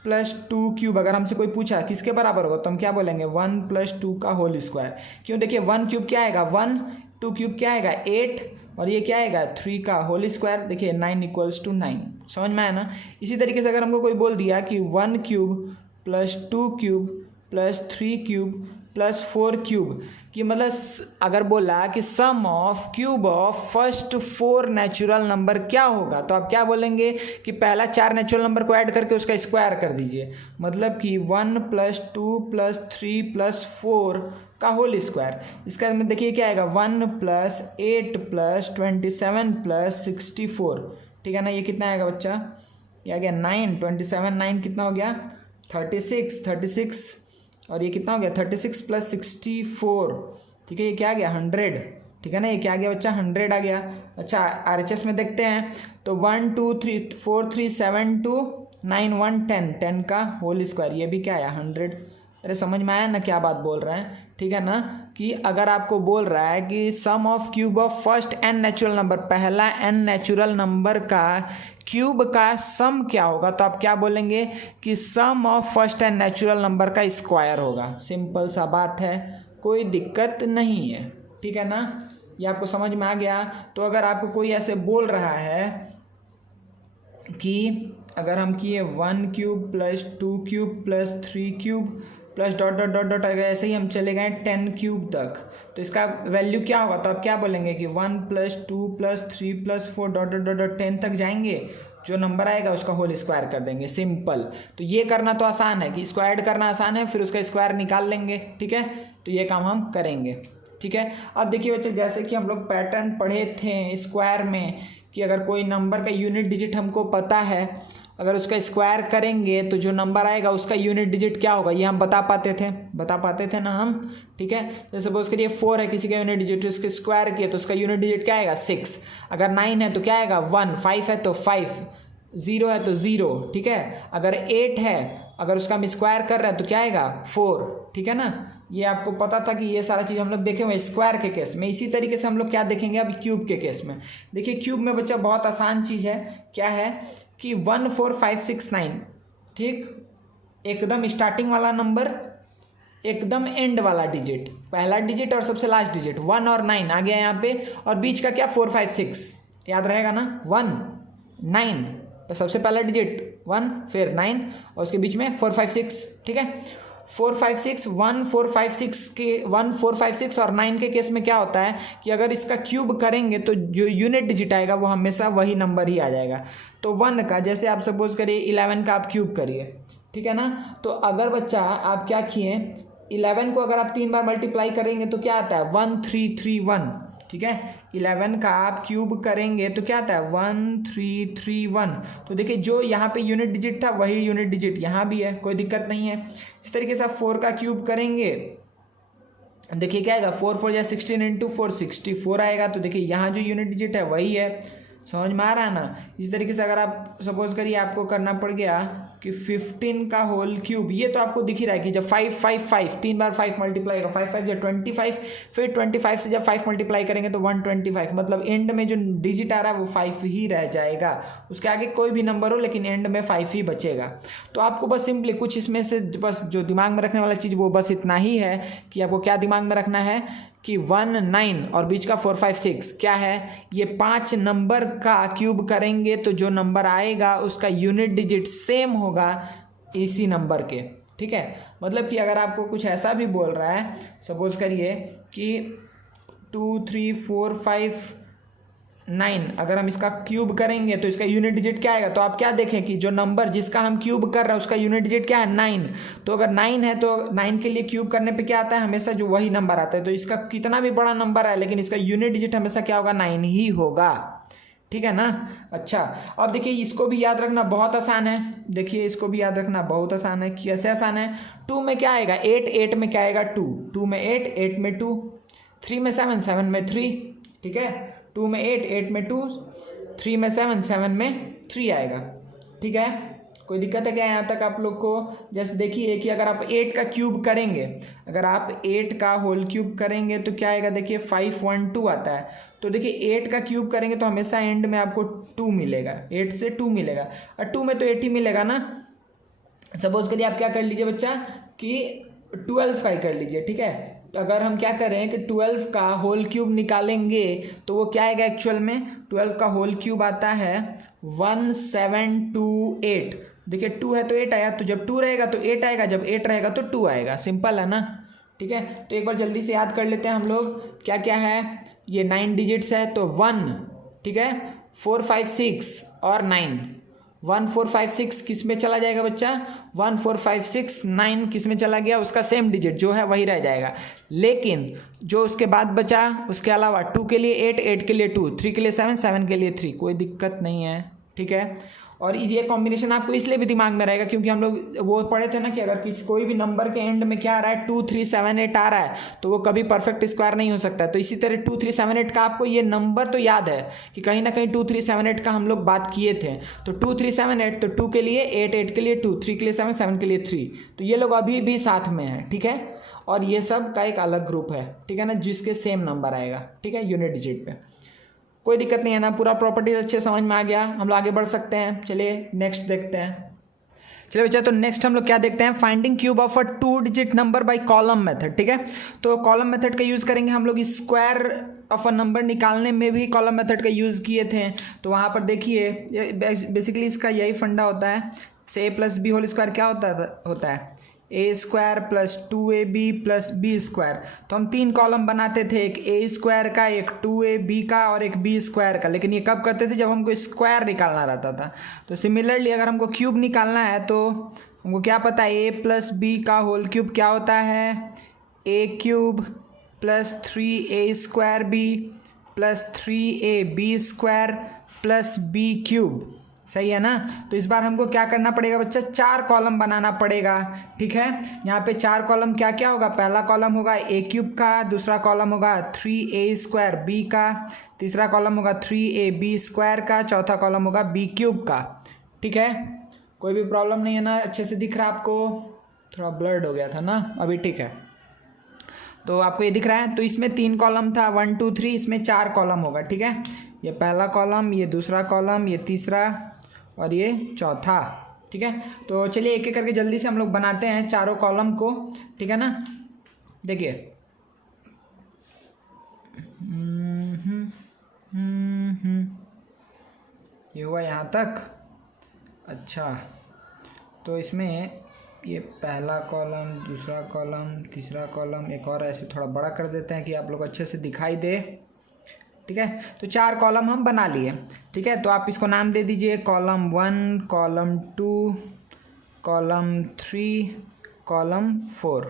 प्लस 2 क्यूब, अगर हमसे कोई पूछा किसके बराबर होगा तो हम क्या बोलेंगे? 1 प्लस 2 का होल स्क्वायर। क्यों? देखिए 1 क्यूब क्या आएगा? 1, 2 क्यूब क्या आएगा? 8, और ये क्या आएगा? 3 का होल स्क्वायर। देखिए 9 इक्वल्स टू 9, समझ में आया ना। इसी तरीके से अगर हमको कोई बोल दिया कि 1 cube plus 2 cube plus 3 cube plus 4 cube, कि मतलब अगर बोला कि sum of cube of first 4 natural number क्या होगा, तो आप क्या बोलेंगे कि पहला 4 नेचुरल नंबर को ऐड करके उसका स्क्वायर कर दीजिए, मतलब कि 1 प्लस 2 प्लस 3 प्लस 4 का होल स्क्वायर। इसका में देखिए क्या आएगा? 1 प्लस 8 प्लस 27 प्लस 64, ठीक है ना। ये कितना आएगा बच्चा? ये आ गया 9, 27 9 कितना हो गया? 36 और ये कितना हो गया 36 + 64, ठीक है, ये क्या आ गया 100, ठीक है ना, ये क्या आ गया बच्चा 100 आ गया। अच्छा RHS में देखते हैं तो 1 2 3 4 3 7 2 9 1 10, 10 का होल स्क्वायर, ये भी क्या आया 100। अरे समझ में आया ना क्या बात बोल रहे हैं, ठीक है ना, कि अगर आपको बोल रहा है कि sum of cube of first n natural number, पहला n नेचुरल नंबर का क्यूब का सम क्या होगा, तो आप क्या बोलेंगे कि sum of first n natural number का स्क्वायर होगा। सिंपल सा बात है, कोई दिक्कत नहीं है, ठीक है ना, ये आपको समझ में आ गया। तो अगर आपको कोई ऐसे बोल रहा है कि अगर हम किए 1 cube + 2 cube + 3 cube plus dot dot dot dot, अगर ऐसे ही हम चले गए 10 क्यूब तक, तो इसका वैल्यू क्या होगा, तो आप क्या बोलेंगे कि 1 + 2 + 3 + 4 डॉट डॉट डॉट डॉट 10 तक जाएंगे, जो नंबर आएगा उसका होल स्क्वायर कर देंगे। सिंपल। तो ये करना तो आसान है कि इसको ऐड करना आसान है, फिर उसका स्क्वायर निकाल लेंगे, ठीक है, तो ये काम हम करेंगे, ठीक है। अब देखिए बच्चे, जैसे कि हम लोग पैटर्न पढ़े थे स्क्वायर में कि अगर कोई नंबर का यूनिट डिजिट हमको पता है, अगर उसका स्क्वायर करेंगे तो जो नंबर आएगा उसका यूनिट डिजिट क्या होगा, ये हम बता पाते थे ना हम, ठीक है। जैसे सपोज करिए 4 है किसी का यूनिट डिजिट, तो उसके स्क्वायर किए तो उसका यूनिट डिजिट क्या आएगा 6, अगर 9 है तो क्या आएगा 1, 5 है तो 5, 0 है तो 0, ठीक है, अगर 8 है अगर उसका हम स्क्वायर कर रहे हैं तो क्या आएगा 4, ठीक है ना। ये आपको पता था कि ये सारा चीज़ हम लोग देखे हुए स्क्वायर के केस में। इसी तरीके से हम लोग क्या देखेंगे अब क्यूब के केस में। देखिए क्यूब में बच्चा बहुत आसान चीज़ है, क्या है कि 1 4 5 6 9, ठीक, एकदम स्टार्टिंग वाला नंबर, एकदम एंड वाला डिजिट, पहला डिजिट और सबसे लास्ट डिजिट 1 और 9 आ गया यहाँ पे, और बीच का क्या 4 5 6, याद रहेगा ना 1 9, तो सबसे पहला डिजिट 1 फिर 9 और उसके बीच में 4 5 6, ठीक है। 4 5 6 1 4 5 6 के 1 4 5 6 और 9 के केस में क्या होता है कि अगर इसका क्यूब करेंगे तो जो यूनिट डिजिट आएगा वो हमेशा वही नंबर ही आ जाएगा। तो 1 का जैसे आप सपोज करिए 11 का आप क्यूब करिए, ठीक है ना, तो अगर बच्चा आप क्या किए 11 को अगर आप 3 बार मल्टीप्लाई करेंगे तो क्या आता है 1 3 3 1, ठीक है। 11 का आप क्यूब करेंगे तो क्या आता है 1 3 3 1। तो देखिए जो यहाँ पे यूनिट डिजिट था वही यूनिट डिजिट यहाँ भी है, कोई दिक्कत नहीं है। इस तरीके से आप 4 का क्यूब करेंगे, देखिए क्या आएगा 4 4 या 16 × 4 64 आएगा। तो देखिए यहाँ जो यूनिट डिजिट है वही है, समझ में आ रहा है ना। इस तरीके से अगर आप सपोज करिए आपको करना पड़ गया कि 15 का होल क्यूब, ये तो आपको दिख ही रहा है कि जब 5 5 5 3 बार 5 मल्टीप्लाई होगा 5 5 जब 25, फिर 25 से जब 5 मल्टीप्लाई करेंगे तो 125, मतलब एंड में जो डिजिट आ रहा है वो 5 ही रह जाएगा, उसके आगे कोई भी नंबर हो लेकिन एंड में 5 ही बचेगा। तो आपको बस सिंपली कुछ इसमें से बस जो दिमाग में रखने वाला चीज़ वो बस इतना ही है कि आपको क्या दिमाग में रखना है कि 1 9 और बीच का 4 5 6 क्या है, ये 5 नंबर का क्यूब करेंगे तो जो नंबर आएगा उसका यूनिट डिजिट सेम होगा इसी नंबर के, ठीक है। मतलब कि अगर आपको कुछ ऐसा भी बोल रहा है, सपोज करिए कि 2 3 4 5 9, अगर हम इसका क्यूब करेंगे तो इसका यूनिट डिजिट क्या आएगा, तो आप क्या देखें कि जो नंबर जिसका हम क्यूब कर रहे हैं उसका यूनिट डिजिट क्या है 9, तो अगर 9 है तो 9 के लिए क्यूब करने पे क्या आता है हमेशा जो वही नंबर आता है। तो इसका कितना भी बड़ा नंबर है लेकिन इसका यूनिट डिजिट हमेशा क्या होगा 9 ही होगा, ठीक है ना। अच्छा अब देखिए इसको भी याद रखना बहुत आसान है, देखिए इसको भी याद रखना बहुत आसान है। कैसे आसान है, 2 में क्या आएगा 8, 8 में क्या आएगा 2, 2 में 8, 8 में 2, 3 में 7, 7 में 3, ठीक है। 2 में 8, 8 में 2, 3 में 7, 7 में 3 आएगा, ठीक है। कोई दिक्कत है क्या यहाँ तक आप लोग को। जैसे देखिए कि अगर आप 8 का क्यूब करेंगे, अगर आप 8 का होल क्यूब करेंगे तो क्या आएगा, देखिए 5 1 2 आता है। तो देखिए 8 का क्यूब करेंगे तो हमेशा एंड में आपको 2 मिलेगा, 8 से 2 मिलेगा, और 2 में तो 8 ही मिलेगा ना। सपोज करिए आप क्या कर लीजिए बच्चा कि 12 का ही कर लीजिए, ठीक है। तो अगर हम क्या करें कि 12 का होल क्यूब निकालेंगे तो वो क्या आएगा एक्चुअल में 12 का होल क्यूब आता है 1728। देखिए 2 है तो 8 आया, तो जब 2 रहेगा तो 8 आएगा, जब 8 रहेगा तो 2 आएगा, सिंपल है ना, ठीक है। तो एक बार जल्दी से याद कर लेते हैं हम लोग क्या क्या है। ये 9 डिजिट्स है तो 1, ठीक है, 4 5 6 और 9, 1 4 5 6 किस में चला जाएगा बच्चा 1 4 5 6 9 किस में चला गया, उसका सेम डिजिट जो है वही रह जाएगा। लेकिन जो उसके बाद बचा उसके अलावा 2 के लिए 8, 8 के लिए 2, 3 के लिए 7, 7 के लिए 3, कोई दिक्कत नहीं है, ठीक है। और ये कॉम्बिनेशन आपको इसलिए भी दिमाग में रहेगा क्योंकि हम लोग वो पढ़े थे ना कि अगर कोई भी नंबर के एंड में क्या आ रहा है 2 3 7 8 आ रहा है तो वो कभी परफेक्ट स्क्वायर नहीं हो सकता। तो इसी तरह 2 3 7 8 का आपको ये नंबर तो याद है कि कहीं ना कहीं 2 3 7 8 का हम लोग बात किए थे। तो 2 3 7 8, तो 2 के लिए 8, 8 के लिए 2, 3 के लिए 7, 7 के लिए 3, तो ये लोग अभी भी साथ में हैं, ठीक है। और ये सब का एक अलग ग्रुप है, ठीक है ना, जिसके सेम नंबर आएगा, ठीक है, यूनिट डिजिट पे। कोई दिक्कत नहीं है ना, पूरा प्रॉपर्टीज अच्छे समझ में आ गया, हम लोग आगे बढ़ सकते हैं। चलिए नेक्स्ट देखते हैं। चलिए बच्चा, तो नेक्स्ट हम लोग क्या देखते हैं, finding cube of a 2 digit number by column method, ठीक है। तो कॉलम मेथड का यूज़ करेंगे हम लोग, स्क्वायर ऑफ अ नंबर निकालने में भी कॉलम मेथड का यूज़ किए थे। तो वहाँ पर देखिए बेसिकली इसका यही फंडा होता है, से a+b होल स्क्वायर क्या होता है a square plus 2ab plus b square. तो हम 3 कॉलम बनाते थे, एक ए स्क्वायर का, एक 2ab का और एक बी स्क्वायर का। लेकिन ये कब करते थे, जब हमको स्क्वायर निकालना रहता था। तो सिमिलरली अगर हमको क्यूब निकालना है तो हमको क्या पता है, ए प्लस बी का होल क्यूब क्या होता है, a cube plus 3a square b plus 3ab square plus b cube. सही है ना। तो इस बार हमको क्या करना पड़ेगा बच्चा, 4 कॉलम बनाना पड़ेगा, ठीक है। यहाँ पे 4 कॉलम क्या क्या होगा, पहला कॉलम होगा ए क्यूब का, दूसरा कॉलम होगा 3a स्क्वायर बी का, तीसरा कॉलम होगा 3ab स्क्वायर का, चौथा कॉलम होगा बी क्यूब का, ठीक है। कोई भी प्रॉब्लम नहीं है ना, अच्छे से दिख रहा है आपको, थोड़ा ब्लर्ड हो गया था ना, अभी ठीक है। तो आपको ये दिख रहा है। तो इसमें 3 कॉलम था, 1 2 3, इसमें 4 कॉलम होगा, ठीक है। ये पहला कॉलम, ये दूसरा कॉलम, ये तीसरा और ये चौथा, ठीक है। तो चलिए एक एक करके जल्दी से हम लोग बनाते हैं चारों कॉलम को, ठीक है ना। देखिए ये हुआ यहाँ तक। अच्छा, तो इसमें ये पहला कॉलम, दूसरा कॉलम, तीसरा कॉलम, एक और ऐसे थोड़ा बड़ा कर देते हैं कि आप लोग अच्छे से दिखाई दे, ठीक है। तो 4 कॉलम हम बना लिए, ठीक है। तो आप इसको नाम दे दीजिए, कॉलम 1, कॉलम 2, कॉलम 3, कॉलम 4,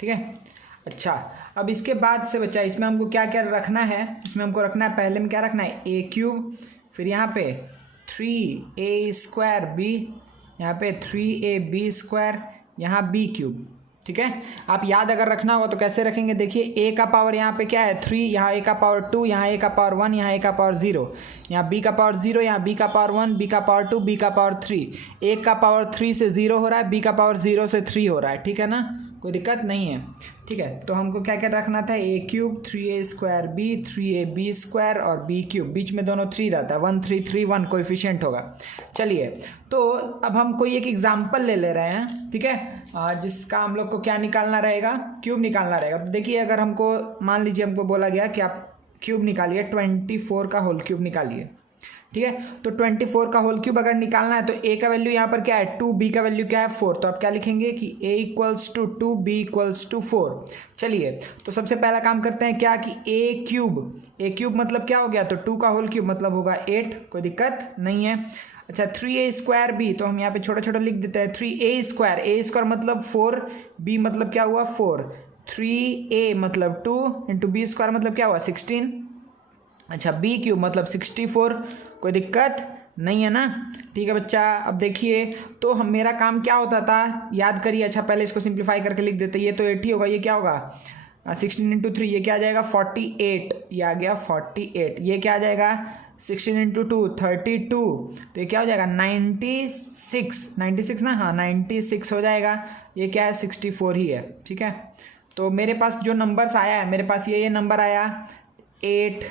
ठीक है। अच्छा, अब इसके बाद से बच्चा इसमें हमको क्या क्या रखना है, इसमें हमको रखना है, पहले में क्या रखना है, ए क्यूब, फिर यहाँ पे 3a स्क्वायर बी, यहाँ पे 3ab स्क्वायर, यहाँ बी क्यूब, ठीक है। आप याद अगर रखना होगा तो कैसे रखेंगे, देखिए a का पावर यहाँ पे क्या है 3, यहाँ a का पावर 2, यहाँ a का पावर 1, यहाँ a का पावर 0, यहाँ b का पावर 0, यहाँ b का पावर 1, b का पावर 2, b का पावर 3। a का पावर 3 से 0 हो रहा है, b का पावर 0 से 3 हो रहा है, ठीक है ना, कोई दिक्कत नहीं है, ठीक है। तो हमको क्या क्या रखना था, a cube, 3a square b, 3ab square और बी क्यूब, बीच में दोनों 3 रहता है, 1 3 3 1 कोएफिशिएंट होगा। चलिए, तो अब हम कोई एक एग्जाम्पल ले रहे हैं, ठीक है, जिसका हम लोग को क्या निकालना रहेगा, क्यूब निकालना रहेगा। तो देखिए अगर हमको मान लीजिए हमको बोला गया कि आप क्यूब निकालिए, 24 का होल क्यूब निकालिए, ठीक है। तो 24 का होल क्यूब अगर निकालना है तो a का वैल्यू यहाँ पर क्या है 2, b का वैल्यू क्या है 4। तो आप क्या लिखेंगे कि a = 2, b = 4। चलिए, तो सबसे पहला काम करते हैं क्या कि a क्यूब मतलब क्या हो गया, तो 2 का होल क्यूब मतलब होगा 8, कोई दिक्कत नहीं है। अच्छा, 3a स्क्वायर b, तो हम यहाँ पे छोटा छोटा लिख देते हैं, 3a स्क्वायर, a स्क्वायर मतलब 4, b मतलब क्या हुआ 4, 3a मतलब 2 इंटू b स्क्वायर मतलब क्या हुआ 16। अच्छा, बी क्यूब मतलब 64, कोई दिक्कत नहीं है ना, ठीक है बच्चा। अब देखिए, तो हम मेरा काम क्या होता था, याद करिए। अच्छा, पहले इसको सिंप्लीफाई करके लिख देते, ये तो 8 ही होगा, ये क्या होगा 16 × 3, ये क्या आ जाएगा 48, ये आ गया 48। ये क्या आ जाएगा 16 × 2 32, तो ये क्या हो जाएगा 96 ना, हाँ 96 हो जाएगा। ये क्या है 64 ही है, ठीक है। तो मेरे पास जो नंबर्स आया है, मेरे पास ये नंबर आया 8,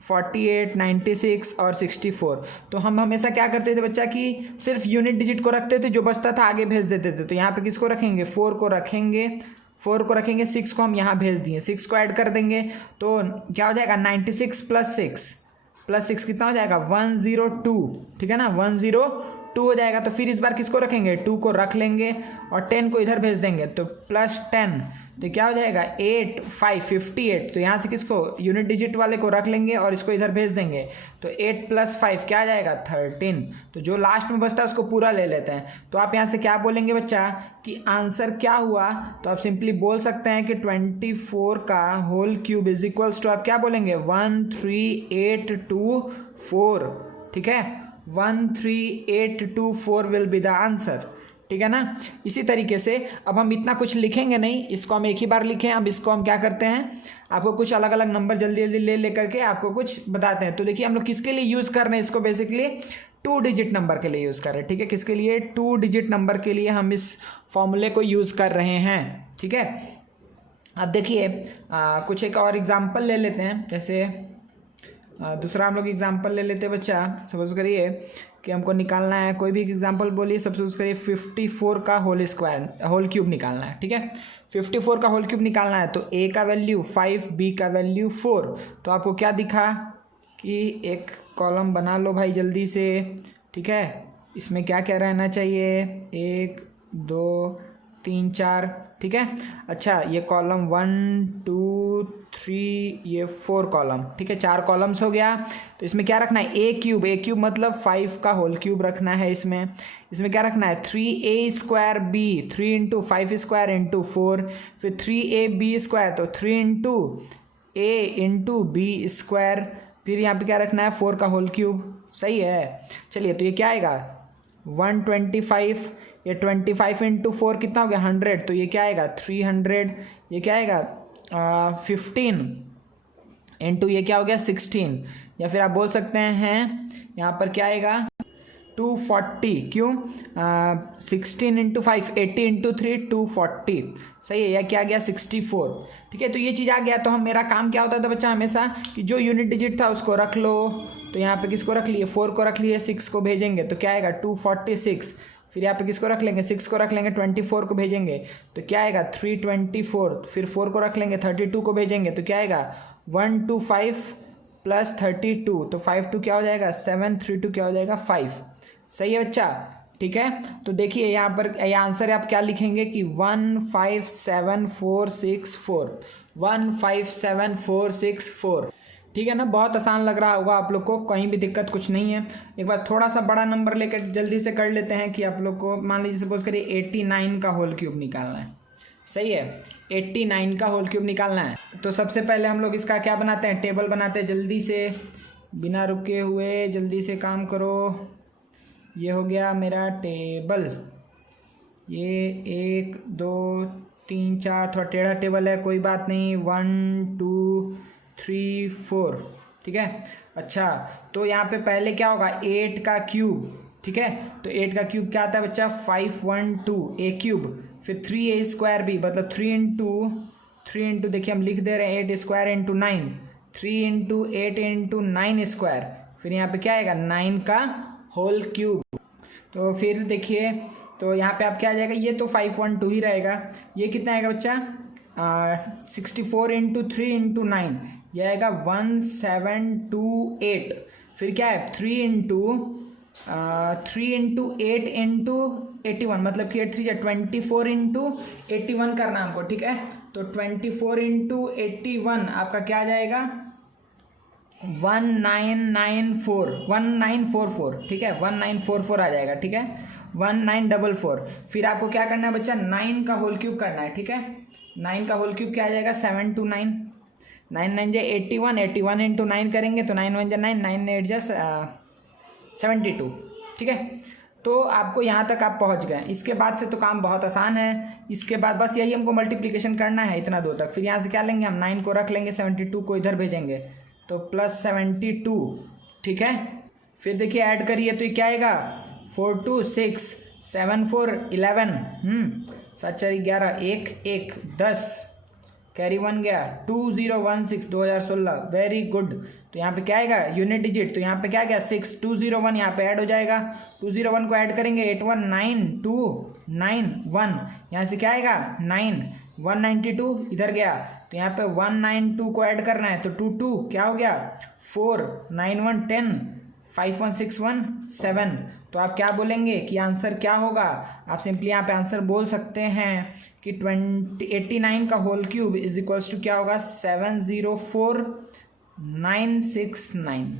48, 96 और 64। तो हम हमेशा क्या करते थे बच्चा कि सिर्फ यूनिट डिजिट को रखते थे, जो बचता था आगे भेज देते थे। तो यहाँ पे किसको रखेंगे 4 को रखेंगे, 6 को हम यहाँ भेज दिए, 6 को ऐड कर देंगे तो क्या हो जाएगा 96 प्लस 6 कितना हो जाएगा 102, ठीक है ना, 102 हो जाएगा। तो फिर इस बार किसको रखेंगे 2 को रख लेंगे और 10 को इधर भेज देंगे, तो +10, तो क्या हो जाएगा 8 5 58। तो यहाँ से किसको यूनिट डिजिट वाले को रख लेंगे और इसको इधर भेज देंगे, तो 8 + 5 क्या आ जाएगा 13। तो जो लास्ट में बचता है उसको पूरा ले लेते हैं। तो आप यहाँ से क्या बोलेंगे बच्चा कि आंसर क्या हुआ, तो आप सिंपली बोल सकते हैं कि 24 का होल क्यूब = आप क्या बोलेंगे 1382 4, ठीक है। 13824 विल बी द आंसर। ठीक है ना। इसी तरीके से अब हम इतना कुछ लिखेंगे नहीं, इसको हम एक ही बार लिखें। अब इसको हम क्या करते हैं, आपको कुछ अलग अलग नंबर जल्दी जल्दी ले करके आपको कुछ बताते हैं। तो देखिए हम लोग किसके लिए यूज़ कर रहे हैं इसको, बेसिकली 2 डिजिट नंबर के लिए यूज़ कर रहे हैं। ठीक है, किसके लिए, 2 डिजिट नंबर के लिए हम इस फॉर्मूले को यूज़ कर रहे हैं। ठीक है, अब देखिए कुछ एक और एग्जाम्पल ले लेते हैं। जैसे दूसरा हम लोग एग्जाम्पल ले लेते हैं बच्चा। सपोज करिए कि हमको निकालना है, कोई भी एग्जाम्पल बोलिए। सपोज करिए 54 का होल क्यूब निकालना है। ठीक है, 54 का होल क्यूब निकालना है। तो a का वैल्यू 5, b का वैल्यू 4। तो आपको क्या दिखा कि एक कॉलम बना लो भाई जल्दी से। ठीक है, इसमें क्या क्या रहना चाहिए, 1 2 3 4। ठीक है, अच्छा ये कॉलम 1 2 3, ये 4 कॉलम। ठीक है, 4 कॉलम्स हो गया। तो इसमें क्या रखना है, ए क्यूब मतलब 5 का होल क्यूब रखना है। इसमें क्या रखना है, 3a² b, 3 into 5 square into 4, फिर 3ab स्क्वायर, तो 3 into a into b square, फिर यहाँ पे क्या रखना है, 4 का होल क्यूब। सही है। चलिए तो ये क्या आएगा, 125, ये 25 इंटू 4 कितना हो गया, 100। तो ये क्या आएगा, 300। ये क्या आएगा, 15 इंटू ये क्या हो गया, 16। या फिर आप बोल सकते हैं यहाँ पर क्या आएगा, 240। क्यों, 16 इंटू 5, 80 इंटू 3, 240। सही है, या क्या आ गया, 64। ठीक है, तो ये चीज़ आ गया। तो हम मेरा काम क्या होता था बच्चा हमेशा कि जो यूनिट डिजिट था उसको रख लो। तो यहाँ पे किसको रख लिए, 4 को रख लिए, 6 को भेजेंगे तो क्या आएगा, 246। फिर यहाँ पे किसको रख लेंगे, 6 को रख लेंगे, 24 को भेजेंगे तो क्या आएगा, 324। फिर 4 को रख लेंगे, 32 को भेजेंगे तो क्या आएगा, 125 प्लस 32। तो 5 2 क्या हो जाएगा, 7, 3 2 क्या हो जाएगा, 5। सही है बच्चा। ठीक है, तो देखिए यहाँ पर यह आंसर आप क्या लिखेंगे कि 157,464, 157,464। ठीक है ना, बहुत आसान लग रहा होगा आप लोग को, कहीं भी दिक्कत कुछ नहीं है। एक बार थोड़ा सा बड़ा नंबर लेकर जल्दी से कर लेते हैं कि आप लोग को मान लीजिए सपोज करिए 89 का होल क्यूब निकालना है। सही है, 89 का होल क्यूब निकालना है। तो सबसे पहले हम लोग इसका क्या बनाते हैं, टेबल बनाते हैं। जल्दी से बिना रुके हुए जल्दी से काम करो। ये हो गया मेरा टेबल, ये 1 2 3 4, थोड़ा टेढ़ा टेबल है, कोई बात नहीं। 1 2 3 4। ठीक है, अच्छा तो यहाँ पे पहले क्या होगा, 8 का क्यूब। ठीक है, तो 8 का क्यूब क्या आता है बच्चा, 512 ए क्यूब, फिर 3a² b, मतलब 3 इंटू देखिए हम लिख दे रहे हैं 8 square into 9, 3 into 8 into 9 square, फिर यहाँ पे क्या आएगा, 9 का होल क्यूब। तो फिर देखिए तो यहाँ पे आप क्या आ जाएगा, ये तो 512 ही रहेगा। ये कितना आएगा बच्चा, 64 इंटू 3 इंटू 9, यह आएगा 1728। फिर क्या है, 3 इंटू 8 इंटू 81, मतलब कि 8 3 जा 24 इंटू 81 करना हमको। ठीक है, तो 24 इंटू 81 आपका क्या आ जाएगा, 1944। ठीक है, 1944 आ जाएगा। ठीक है, 1944। फिर आपको क्या करना है बच्चा, 9 का होल क्यूब करना है। ठीक है, 9 का होल क्यूब क्या आ जाएगा, 729, 9 9 जा 81, 81 इंटू 9 करेंगे तो 9 1 जा 9, 9 8 जा 72। ठीक है, तो आपको यहाँ तक आप पहुँच गए। इसके बाद से तो काम बहुत आसान है। इसके बाद बस यही हमको मल्टीप्लिकेशन करना है इतना दूर तक। फिर यहाँ से क्या लेंगे हम, 9 को रख लेंगे, 72 को इधर भेजेंगे तो प्लस 72। ठीक है, फिर देखिए ऐड करिए तो ये क्या आएगा, 4 2 6 7 4 11, 7 4 11, 1 1 10, कैरी 1 गया, 2016 2016। Very good. तो यहाँ पे क्या आएगा, यूनिट डिजिट, तो यहाँ पे क्या गया 6, 201 यहाँ पे ऐड हो जाएगा। 201 को ऐड करेंगे, 819291, यहाँ से क्या आएगा 9, 192 इधर गया, तो यहाँ पे 192 को ऐड करना है तो 22 क्या हो गया, 4 91 10 5161 7। तो आप क्या बोलेंगे कि आंसर क्या होगा, आप सिंपली यहाँ पे आंसर बोल सकते हैं कि 89 का whole cube is equals to क्या होगा, 704969,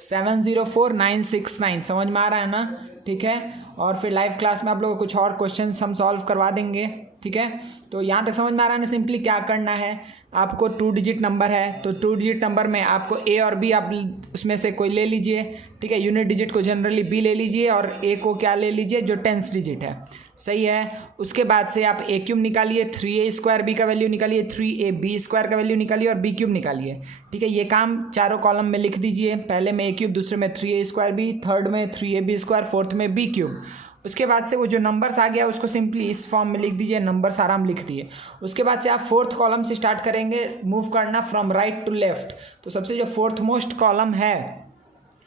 704969। समझ में आ रहा है ना। ठीक है, और फिर लाइव क्लास में आप लोगों को कुछ और क्वेश्चंस हम सॉल्व करवा देंगे। ठीक है, तो यहाँ तक समझ में आ रहा है ना सिंपली क्या करना है। आपको 2 डिजिट नंबर है तो 2 डिजिट नंबर में आपको ए और बी आप उसमें से कोई ले लीजिए, ठीक है। यूनिट डिजिट को जनरली बी ले लीजिए और ए को क्या ले लीजिए, जो 10th डिजिट है, सही है। उसके बाद से आप ए क्यूब निकालिए, 3a² बी का वैल्यू निकालिए, 3ab² का वैल्यू निकालिए और बी क्यूब निकालिए, ठीक है। ये काम चारों कॉलम में लिख दीजिए, पहले में ए क्यूब, दूसरे में 3a² बी, थर्ड में 3ab², फोर्थ में बी क्यूब। उसके बाद से वो जो नंबर्स आ गया उसको सिंपली इस फॉर्म में लिख दीजिए, नंबर सारा हम लिख दिए। उसके बाद से आप फोर्थ कॉलम से स्टार्ट करेंगे, मूव करना फ्रॉम राइट टू लेफ्ट। तो सबसे जो फोर्थ मोस्ट कॉलम है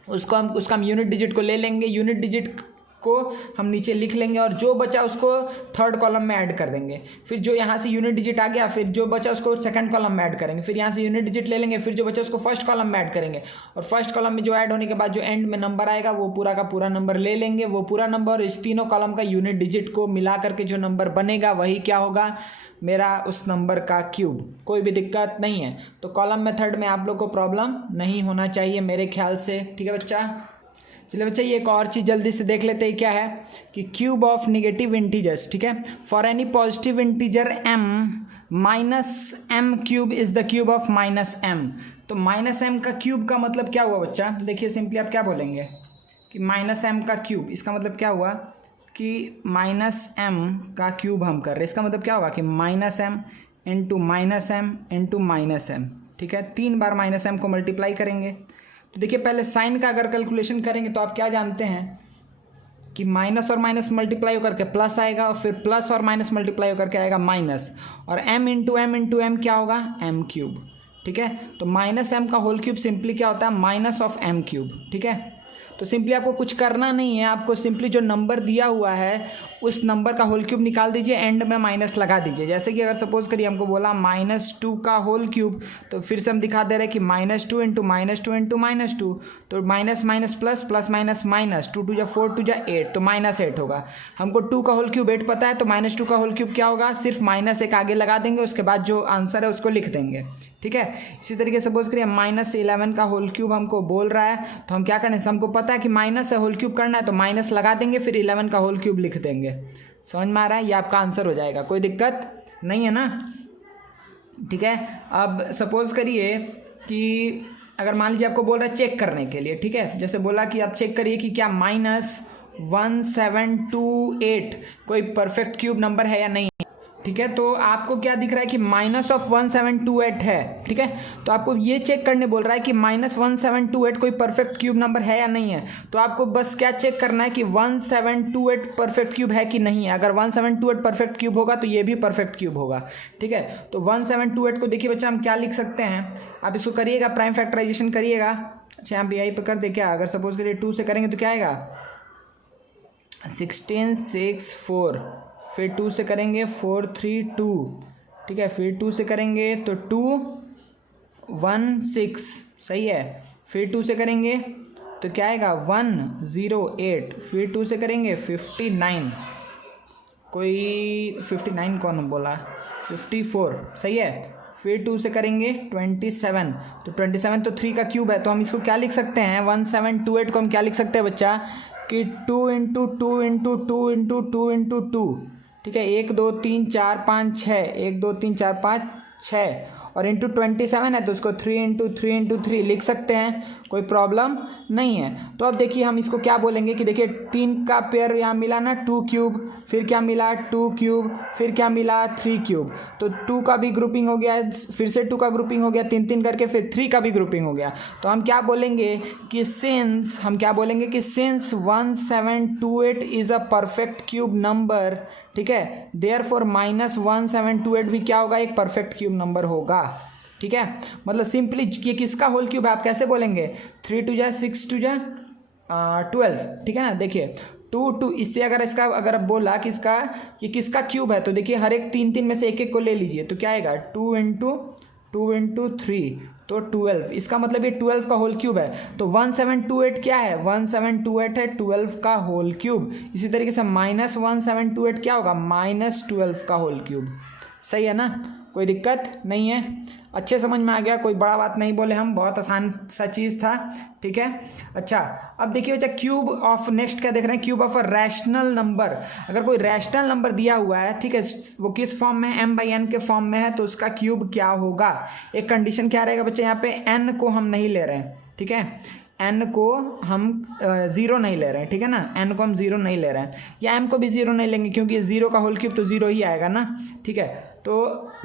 उसको हम यूनिट डिजिट को ले लेंगे, यूनिट डिजिट को हम नीचे लिख लेंगे और जो बचा उसको थर्ड कॉलम में ऐड कर देंगे। फिर जो यहाँ से यूनिट डिजिट आ गया, फिर जो बचा उसको सेकंड कॉलम में ऐड करेंगे। फिर यहाँ से यूनिट डिजिट ले लेंगे, फिर जो बचा उसको फर्स्ट कॉलम में ऐड करेंगे और फर्स्ट कॉलम में जो ऐड होने के बाद जो एंड में नंबर आएगा वो पूरा का पूरा नंबर ले लेंगे। वो पूरा नंबर और इस तीनों कॉलम का यूनिट डिजिट को मिला करके जो नंबर बनेगा वही क्या होगा, मेरा उस नंबर का क्यूब। कोई भी दिक्कत नहीं है। तो कॉलम मेथड में आप लोग को प्रॉब्लम नहीं होना चाहिए मेरे ख्याल से, ठीक है बच्चा। चलिए बच्चा ये एक और चीज़ जल्दी से देख लेते हैं, क्या है कि क्यूब ऑफ नेगेटिव इंटीजर्स, ठीक है। For any positive integer m -m³ is the cube of -m। तो -m का क्यूब का मतलब क्या हुआ बच्चा, देखिए सिंपली आप क्या बोलेंगे कि -m का क्यूब, इसका मतलब क्या हुआ कि -m का क्यूब हम कर रहे हैं। इसका मतलब क्या होगा कि -m इंटू -m, ठीक है। 3 बार -m को मल्टीप्लाई करेंगे। तो देखिए पहले साइन का अगर कैलकुलेशन करेंगे तो आप क्या जानते हैं कि माइनस और माइनस मल्टीप्लाई होकर के प्लस आएगा और फिर प्लस और माइनस मल्टीप्लाई होकर के आएगा माइनस, और m इंटू m क्या होगा, m³, ठीक है। तो -m का होल क्यूब सिंपली क्या होता है, -m³, ठीक है। तो सिंपली आपको कुछ करना नहीं है, आपको सिंपली जो नंबर दिया हुआ है उस नंबर का होल क्यूब निकाल दीजिए, एंड में माइनस लगा दीजिए। जैसे कि अगर सपोज करिए हमको बोला -2 का होल क्यूब, तो फिर से हम दिखा दे रहे हैं कि -2 इंटू -2, तो minus minus plus, plus minus minus, 2 2 जा 4 2 जा 8, तो -8 होगा। हमको 2 का होल क्यूब 8 पता है, तो -2 का होल क्यूब क्या होगा, सिर्फ -1 आगे लगा देंगे, उसके बाद जो आंसर है उसको लिख देंगे, ठीक है। इसी तरीके से सपोज करिए -11 का होल क्यूब हमको बोल रहा है, तो हम क्या करें, हमको पता है कि माइनस है, होल क्यूब करना है, तो माइनस लगा देंगे, फिर 11 का होल क्यूब लिख देंगे। समझ में आ रहा है, ये आपका आंसर हो जाएगा, कोई दिक्कत नहीं है ना, ठीक है। अब सपोज करिए कि अगर मान लीजिए आपको बोल रहा है चेक करने के लिए, ठीक है, जैसे बोला कि आप चेक करिए कि क्या -1728 कोई परफेक्ट क्यूब नंबर है या नहीं, ठीक है। तो आपको क्या दिख रहा है कि -1728 है, ठीक है। तो आपको ये चेक करने बोल रहा है कि -1728 कोई परफेक्ट क्यूब नंबर है या नहीं है। तो आपको बस क्या चेक करना है कि 1728 परफेक्ट क्यूब है कि नहीं है। अगर 1728 परफेक्ट क्यूब होगा तो ये भी परफेक्ट क्यूब होगा, ठीक है। तो 1728 को देखिए बच्चा हम क्या लिख सकते हैं, आप इसको करिएगा, प्राइम फैक्टराइजेशन करिएगा। अच्छा यहाँ यहीं पर कर दे क्या, अगर सपोज करिए 2 से करेंगे तो क्या आएगा, 1664, फिर 2 से करेंगे 432, ठीक है। फिर 2 से करेंगे तो 216, सही है। फिर 2 से करेंगे तो क्या आएगा 108, फिर 2 से करेंगे 59, कोई 59 कौन बोला, 54, सही है। फिर 2 से करेंगे 27, तो 27 तो 3 का क्यूब है, तो हम इसको क्या लिख सकते हैं, 1728 को हम क्या लिख सकते हैं बच्चा कि 2 इंटू 2 इंटू 2 इंटू 2 इंटू 2, ठीक है। 1 2 3 4 5 6, 1 2 3 4 5 6, और इंटू 27 है तो उसको 3 इंटू 3 लिख सकते हैं, कोई प्रॉब्लम नहीं है। तो अब देखिए हम इसको क्या बोलेंगे कि देखिए 3 का पेयर यहाँ मिला ना, 2 क्यूब, फिर क्या मिला 2 क्यूब, फिर क्या मिला 3 क्यूब, तो 2 का भी ग्रुपिंग हो गया, फिर से 2 का ग्रुपिंग हो गया, 3 3 करके, फिर 3 का भी ग्रुपिंग हो गया। तो हम क्या बोलेंगे कि since 1728 is a perfect cube number, ठीक है, देयरफॉर -1728 भी क्या होगा, एक परफेक्ट क्यूब नंबर होगा, ठीक है। मतलब सिंपली ये किसका होल क्यूब है, आप कैसे बोलेंगे, 3 2 जा 6 2 जा 12, ठीक है ना। देखिए 2 इससे अगर आप बोला कि ये किसका क्यूब है, तो देखिए हर एक 3 3 में से एक एक को ले लीजिए, तो क्या आएगा 2 इंटू 3, तो 12, इसका मतलब ये 12 का होल क्यूब है। तो 1728 क्या है, 1728 है 12 का होल क्यूब। इसी तरीके से -1728 क्या होगा, -12 का होल क्यूब, सही है ना, कोई दिक्कत नहीं है। अच्छे समझ में आ गया, कोई बड़ा बात नहीं बोले हम, बहुत आसान सा चीज़ था, ठीक है। अच्छा अब देखिए बच्चा क्यूब ऑफ, नेक्स्ट क्या देख रहे हैं, cube of a rational number. अगर कोई रैशनल नंबर दिया हुआ है, ठीक है, वो किस फॉर्म में है, m/n के फॉर्म में है, तो उसका क्यूब क्या होगा। एक कंडीशन क्या रहेगा बच्चा, यहाँ पे n को हम नहीं ले रहे हैं, ठीक है, n को हम 0 नहीं ले रहे हैं, ठीक है ना, n को हम 0 नहीं ले रहे हैं, या m को भी 0 नहीं लेंगे क्योंकि 0 का होल क्यूब तो 0 ही आएगा ना, ठीक है। तो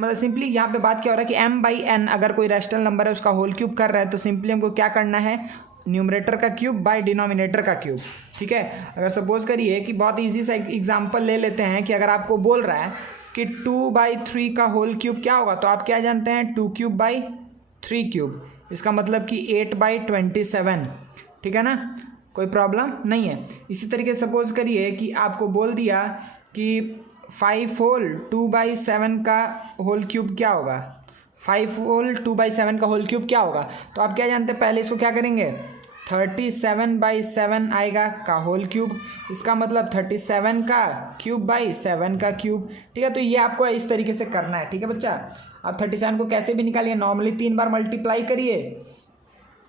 मतलब सिंपली यहाँ पे बात क्या हो रहा है कि m/n अगर कोई रैशनल नंबर है उसका होल क्यूब कर रहा है, तो सिंपली हमको क्या करना है, न्यूमरेटर का क्यूब बाय डिनोमिनेटर का क्यूब, ठीक है। अगर सपोज करिए कि बहुत ईजी सा एग्जाम्पल ले लेते हैं कि अगर आपको बोल रहा है कि 2/3 का होल क्यूब क्या होगा, तो आप क्या जानते हैं, 2³/3 क्यूब, इसका मतलब कि 8/27, ठीक है ना, कोई प्रॉब्लम नहीं है। इसी तरीके से सपोज करिए कि आपको बोल दिया कि 5 होल 2/7 का होल क्यूब क्या होगा, 5 होल 2/7 का होल क्यूब क्या होगा, तो आप क्या जानते हैं, पहले इसको क्या करेंगे, 37/7 आएगा का होल क्यूब, इसका मतलब 37 का क्यूब बाई 7 का क्यूब, ठीक है। तो ये आपको इस तरीके से करना है, ठीक है बच्चा। आप 37 को कैसे भी निकालिए, नॉर्मली 3 बार मल्टीप्लाई करिए,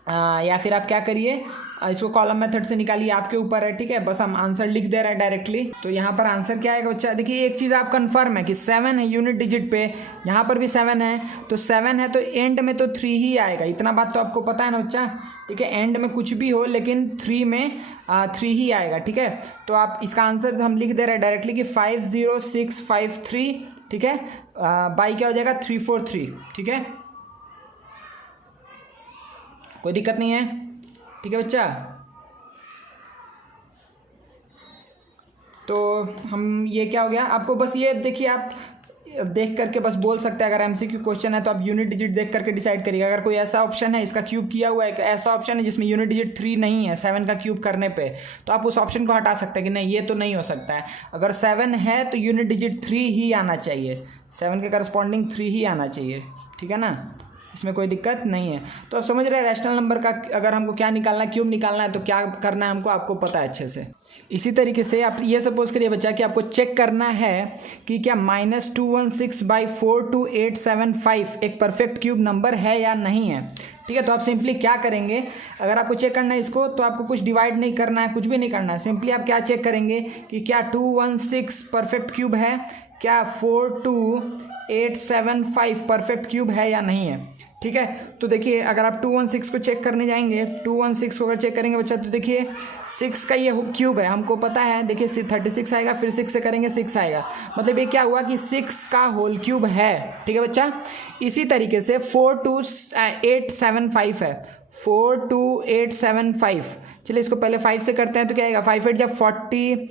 या फिर आप क्या करिए, इसको कॉलम मेथड से निकालिए, आपके ऊपर है, ठीक है। बस हम आंसर लिख दे रहे हैं डायरेक्टली। तो यहाँ पर आंसर क्या आएगा बच्चा, देखिए एक चीज़ आप कंफर्म है कि 7 है यूनिट डिजिट पे, यहाँ पर भी 7 है, तो 7 है तो एंड में तो 3 ही आएगा, इतना बात तो आपको पता है ना बच्चा, ठीक है। एंड में कुछ भी हो लेकिन 3 में 3 ही आएगा, ठीक है। तो आप इसका आंसर हम लिख दे रहे हैं डायरेक्टली कि 50653, ठीक है, बाई क्या हो जाएगा 343, ठीक है, कोई दिक्कत नहीं है, ठीक है बच्चा। तो हम ये क्या हो गया, आपको बस ये देखिए, आप देख करके बस बोल सकते हैं, अगर एमसीक्यू क्वेश्चन है तो आप यूनिट डिजिट देख करके डिसाइड करिएगा। अगर कोई ऐसा ऑप्शन है इसका क्यूब किया हुआ है, ऐसा ऑप्शन है जिसमें यूनिट डिजिट 3 नहीं है 7 का क्यूब करने पे, तो आप उस ऑप्शन को हटा सकते हैं कि नहीं ये तो नहीं हो सकता है। अगर 7 है तो यूनिट डिजिट 3 ही आना चाहिए, 7 के करस्पॉन्डिंग 3 ही आना चाहिए, ठीक है ना, इसमें कोई दिक्कत नहीं है। तो आप समझ रहे हैं रैशनल नंबर का अगर हमको क्या निकालना है, क्यूब निकालना है, तो क्या करना है हमको, आपको पता है अच्छे से। इसी तरीके से आप ये सपोज करिए बच्चा कि आपको चेक करना है कि क्या -216/42875 एक परफेक्ट क्यूब नंबर है या नहीं है, ठीक है। तो आप सिंपली क्या करेंगे, अगर आपको चेक करना है इसको, तो आपको कुछ डिवाइड नहीं करना है, कुछ भी नहीं करना है, सिंपली आप क्या चेक करेंगे कि क्या 216 परफेक्ट क्यूब है, क्या 42875 परफेक्ट क्यूब है या नहीं है, ठीक है। तो देखिए अगर आप 216 को चेक करने जाएंगे, 216 को अगर चेक करेंगे बच्चा, तो देखिए 6 का ये क्यूब है, हमको पता है, देखिए 36 आएगा, फिर 6 से करेंगे 6 आएगा, मतलब ये क्या हुआ कि 6 का होल क्यूब है, ठीक है बच्चा। इसी तरीके से 42875 है, 42875, चलिए इसको पहले 5 से करते हैं, तो क्या आएगा, 5 8 जब 40,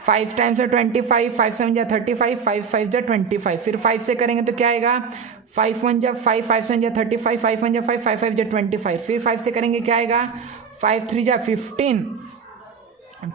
5 टाइम्स 25, 5 7 जा 35, 5 5 जा 25, फिर 5 से करेंगे तो क्या आएगा, 5 1 जा 5, 5 7 जा 35, 5 1 जा 5, 5 5 जा 25, फिर 5 से करेंगे क्या आएगा, 5 3 जा 15,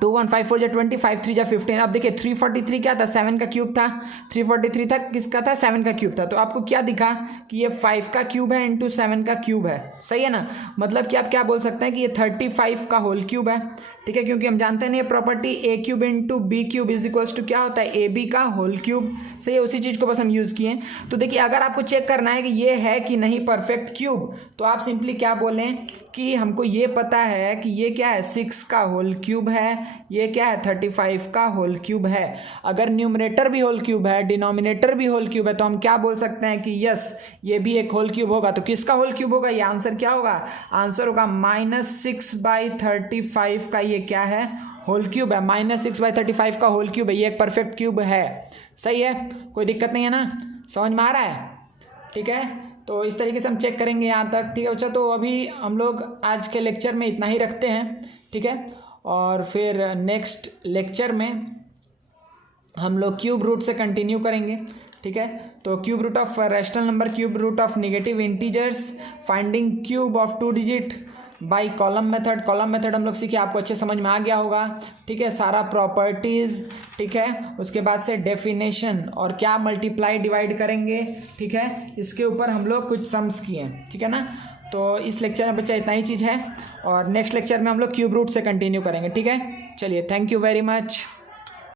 2 1 5 4 जा 20, 5 3 जा 15। अब देखिए 343 क्या था, 7 का क्यूब था, 343 था किसका था, 7 का क्यूब था। तो आपको क्या दिखा कि ये 5 का क्यूब है इंटू 7 का क्यूब है, सही है ना। मतलब कि आप क्या बोल सकते हैं कि ये 35 का होल क्यूब है, ठीक है, क्योंकि हम जानते हैं ये property a cube into b cube is equals to क्या होता है, ए बी का होल क्यूब, सही है। उसी चीज़ को बस हम यूज़ किए। तो देखिए अगर आपको चेक करना है कि ये है कि नहीं परफेक्ट क्यूब, तो आप सिंपली क्या बोलें कि हमको ये पता है कि ये क्या है, 6 का होल क्यूब है, ये क्या है, 35 का होल क्यूब है। अगर न्यूमरेटर भी होल क्यूब है, डिनोमिनेटर भी होल क्यूब है, तो हम क्या बोल सकते हैं कि यस ये भी एक होल क्यूब होगा। तो किसका होल क्यूब होगा, ये आंसर क्या होगा, आंसर होगा -6/35 का, ये क्या है, होल क्यूब है, -6/35 का होल क्यूब है, ये एक परफेक्ट क्यूब है, सही है, कोई दिक्कत नहीं है ना, समझ में आ रहा है, ठीक है। तो इस तरीके से हम चेक करेंगे यहाँ तक, ठीक है बच्चा। तो अभी हम लोग आज के लेक्चर में इतना ही रखते हैं, ठीक है, और फिर नेक्स्ट लेक्चर में हम लोग क्यूब रूट से कंटिन्यू करेंगे, ठीक है। तो cube root of rational number, cube root of negative integers, finding cube of 2 digit by column method. Column method हम लोग सीखे, आपको अच्छे समझ में आ गया होगा, ठीक है, सारा प्रॉपर्टीज़, ठीक है। उसके बाद से डेफिनेशन और क्या मल्टीप्लाई डिवाइड करेंगे, ठीक है, इसके ऊपर हम लोग कुछ सम्स किए, ठीक है ना। तो इस लेक्चर में बच्चा इतना ही चीज़ है, और नेक्स्ट लेक्चर में हम लोग क्यूब रूट से कंटिन्यू करेंगे, ठीक है। चलिए, थैंक यू वेरी मच।